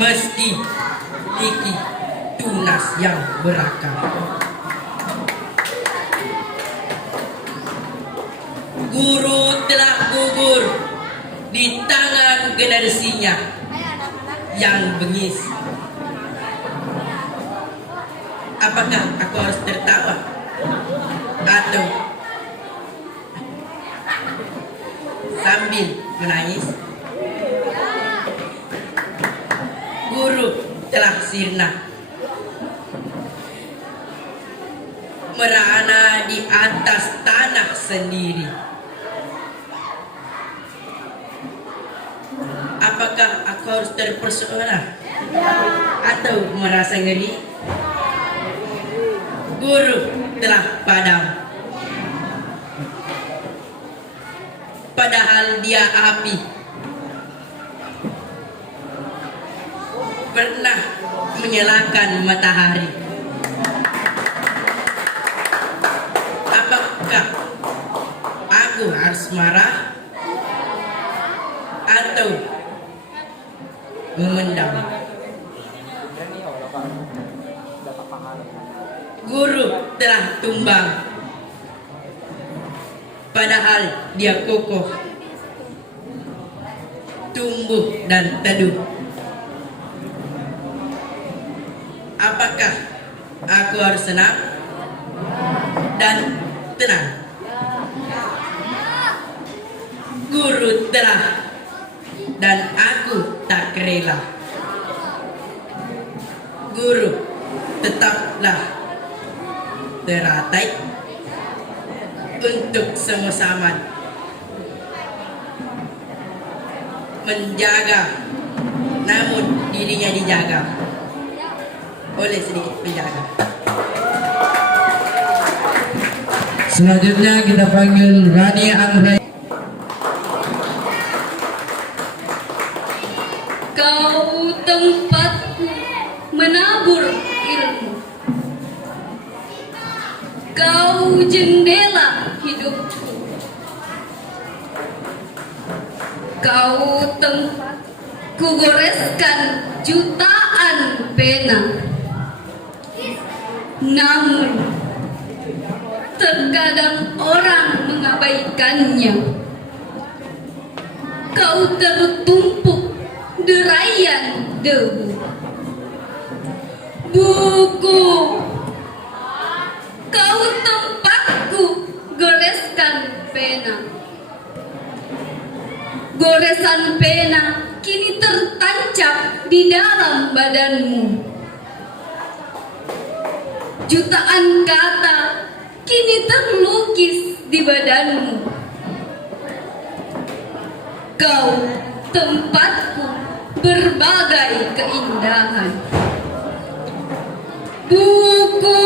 meski iki tunas yang berakar. Guru telah gugur di tangan generasinya yang bengis. Apakah aku harus tertawa atau sambil menangis? Guru telah sirna, merana di atas tanah sendiri. Apakah aku harus terpesona atau merasa ngeri? Guru telah padam, padahal dia api. pernah menyalakan matahari. Apakah aku harus marah atau memendam? Guru telah tumbang, padahal dia kokoh, tumbuh dan teduh. Apakah aku harus senang dan tenang? Guru telah dan aku tak rela. Guru tetaplah teratai untuk sama-sama menjaga, namun dirinya dijaga oleh sedikit penjaga. Selanjutnya kita panggil Rani Anggra. Kau tempatku menabur ilmu. Kau jendela hidupku. Kau tempat ku goreskan jutaan pena. Namun terkadang orang mengabaikannya. Kau tertumpuk derayan debu. Buku, kau tempatku goreskan pena. Goresan pena kini tertancap di dalam badanmu. Jutaan kata kini terlukis di badanmu. Kau tempatku berbagai keindahan. Buku,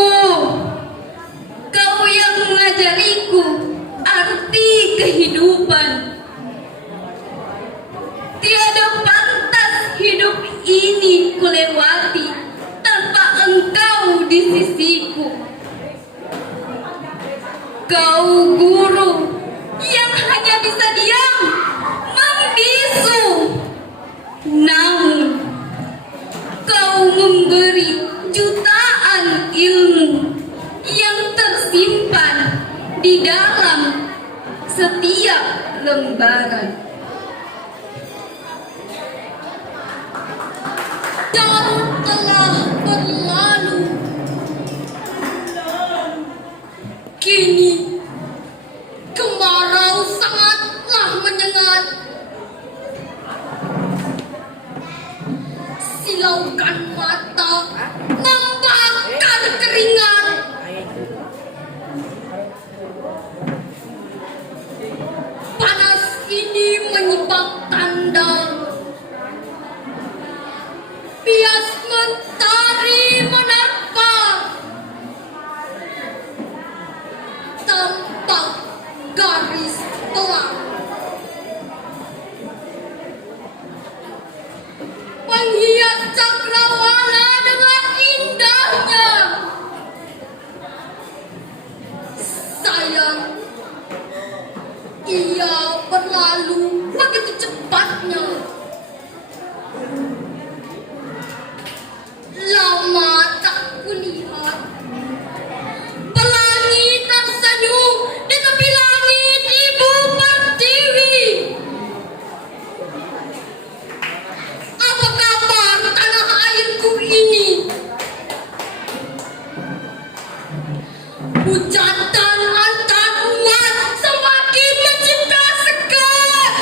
kau yang mengajariku arti kehidupan. Tiada pantas hidup ini kulewati tanpa engkau di sisiku. Kau guru yang hanya bisa diam membisu, namun kau memberi jutaan ilmu yang tersimpan di dalam setiap lembaran. Tahun telah berlalu, kini kemarau sangatlah menyengat. Silaukan mata membakar keringat. Panas ini menyibak tanda. Bias mentari menerpa tanpa garis pelang. Penghias cakrawala dengan indahnya. Sayang, ia berlalu begitu cepatnya. Lama tak kulihat pelangi tersenyum di tepi langit ibu pertiwi. Apa kabar tanah airku ini? Hujatan antar umat semakin mencipta sekat.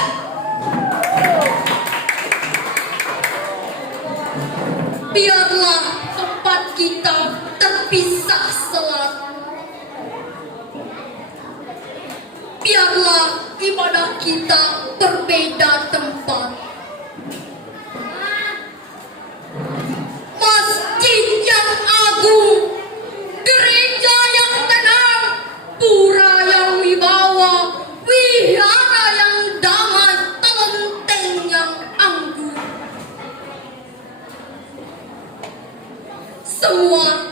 Biarlah tempat kita terpisah selat. Biarlah ibadah kita berbeda tempat. Masjid yang agung, gereja yang tenang, pura yang wibawa, wihara yang damai, kelenteng yang anggun. semua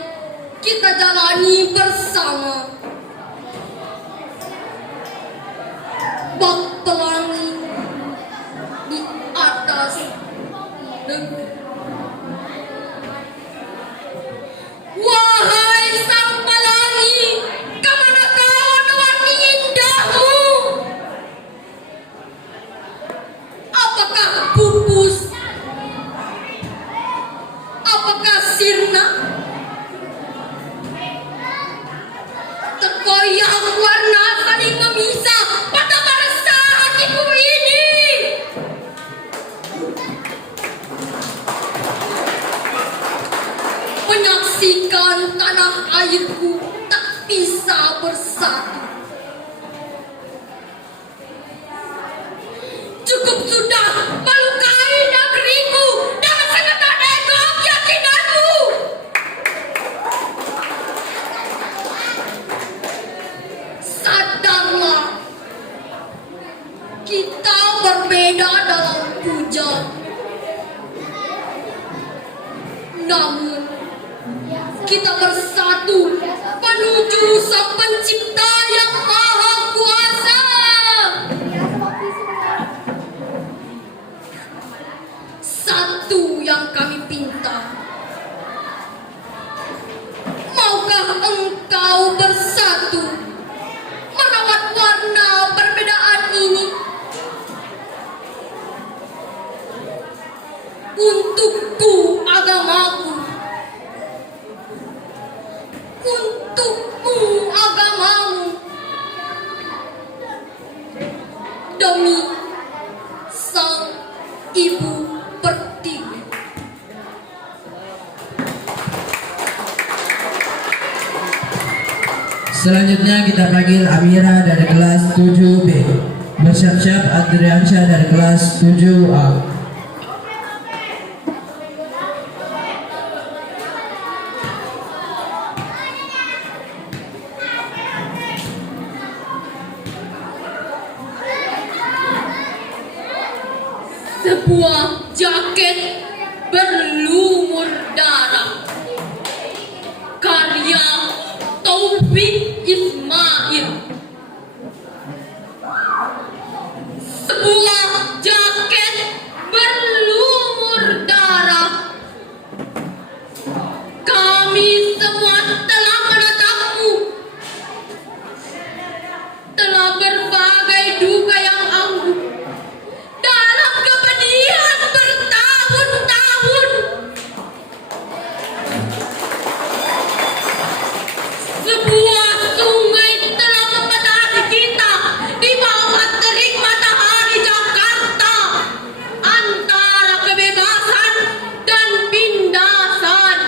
kita jalani bersama. Bak pelangi di atas negeri. Wahai sang pelangi, kemana kau warni indahmu? Apakah pupus? Apakah sirna? Terkoyak warna saling memisah pada resah hatiku ini. Menyaksikan tanah airku tak bisa bersatu. Cukup sudah melukai negeriku dengan segetar ego keyakinanmu. Sadarlah, kita berbeda dalam puja. Namun, kita bersatu menuju Sang Pencipta yang Maha Kuasa. Satu yang kami pinta, maukah engkau bersatu merawat warna perbedaan ini? Untukku agamaku, untukmu agamamu, demi Sang Ibu Pertiwi. Selanjutnya kita panggil Amira dari kelas 7B. Bersiap-siap Adriansyah dari kelas 7A. Sebuah jaket berlumur darah, karya Taufik Ismail. Sebuah jaket berlumur darah, kami semua telah menatapmu, telah berbagai duka yang anggup dalam kepedihan bertahun-tahun. Sebuah sungai telah membatasi kita di bawah terik matahari Jakarta, antara kebebasan dan pindasan.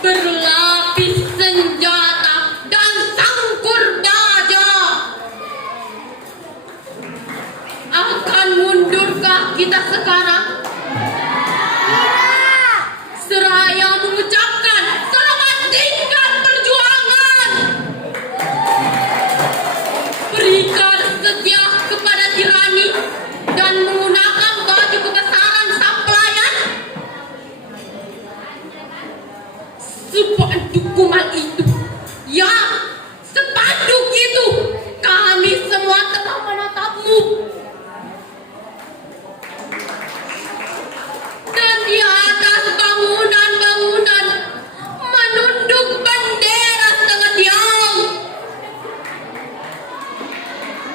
Berlapis senjata dan sangkur baja. Akan mundurkah kita sekarang? Seraya mengucapkan selamat tinggal perjuangan. Berikan setia kepada tirani dan menggunakan baju kebesaran sang pelayan. Sepanduk kumal itu, ya, sepanduk itu, kami semua telah menatapmu. Dan di atas bangunan-bangunan menunduk bendera setengah tiang.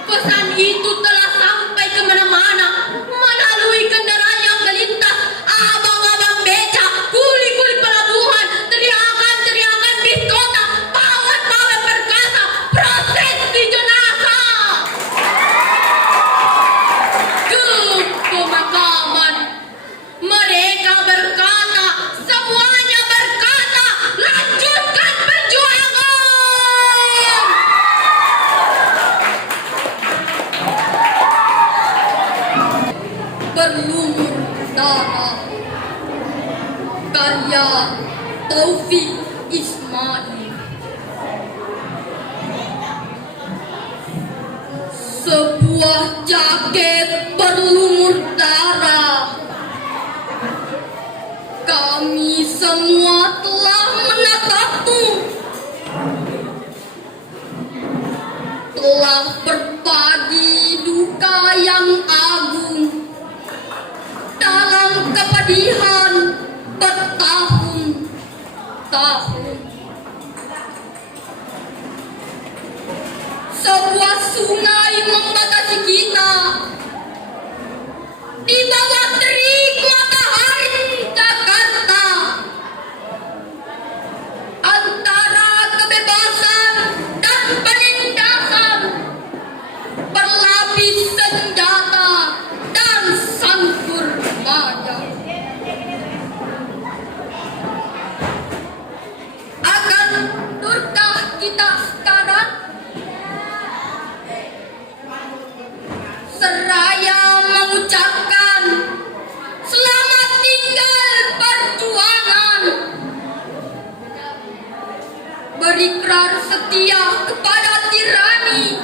Pesan itu telah sampai kemana-mana melalui kendaraan yang melintas, abang-abang beca, kuli-kuli pelabuhan, teriakan-teriakan bis kota, pawai-pawai perkasa, prosesi jenazah ke pemakaman. Mereka berkata, semuanya berkata, lanjutkan perjuangan. Berlumur darah, karya Taufik Ismail. Sebuah jaket berlumur darah, Kami semua telah menatapmu, telah berbagi duka yang agung dalam kepedihan bertahun-tahun. Sebuah sungai membatasi kita di bawah terik matahari Jakarta, antara kebebasan dan penindasan, berlapis senjata dan sangkur baja. Akan mundurkah kita sekarang? Seraya mengucapkan selamat tinggal perjuangan, berikrar setia kepada tirani,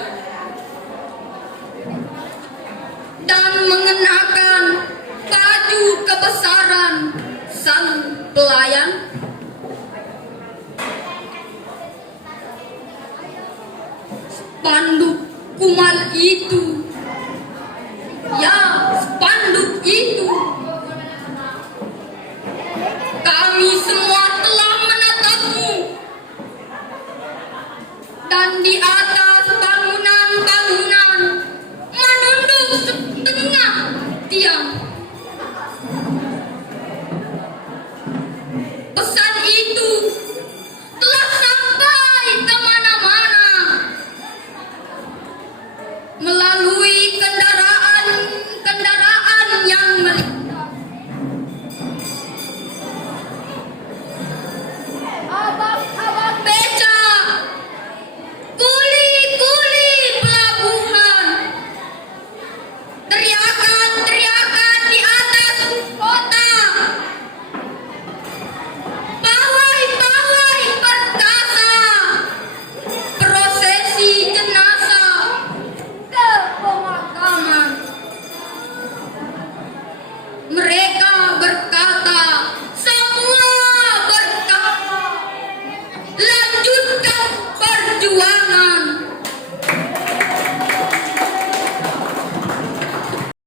dan mengenakan baju kebesaran sang pelayan. Spanduk kumal itu, ya spanduk itu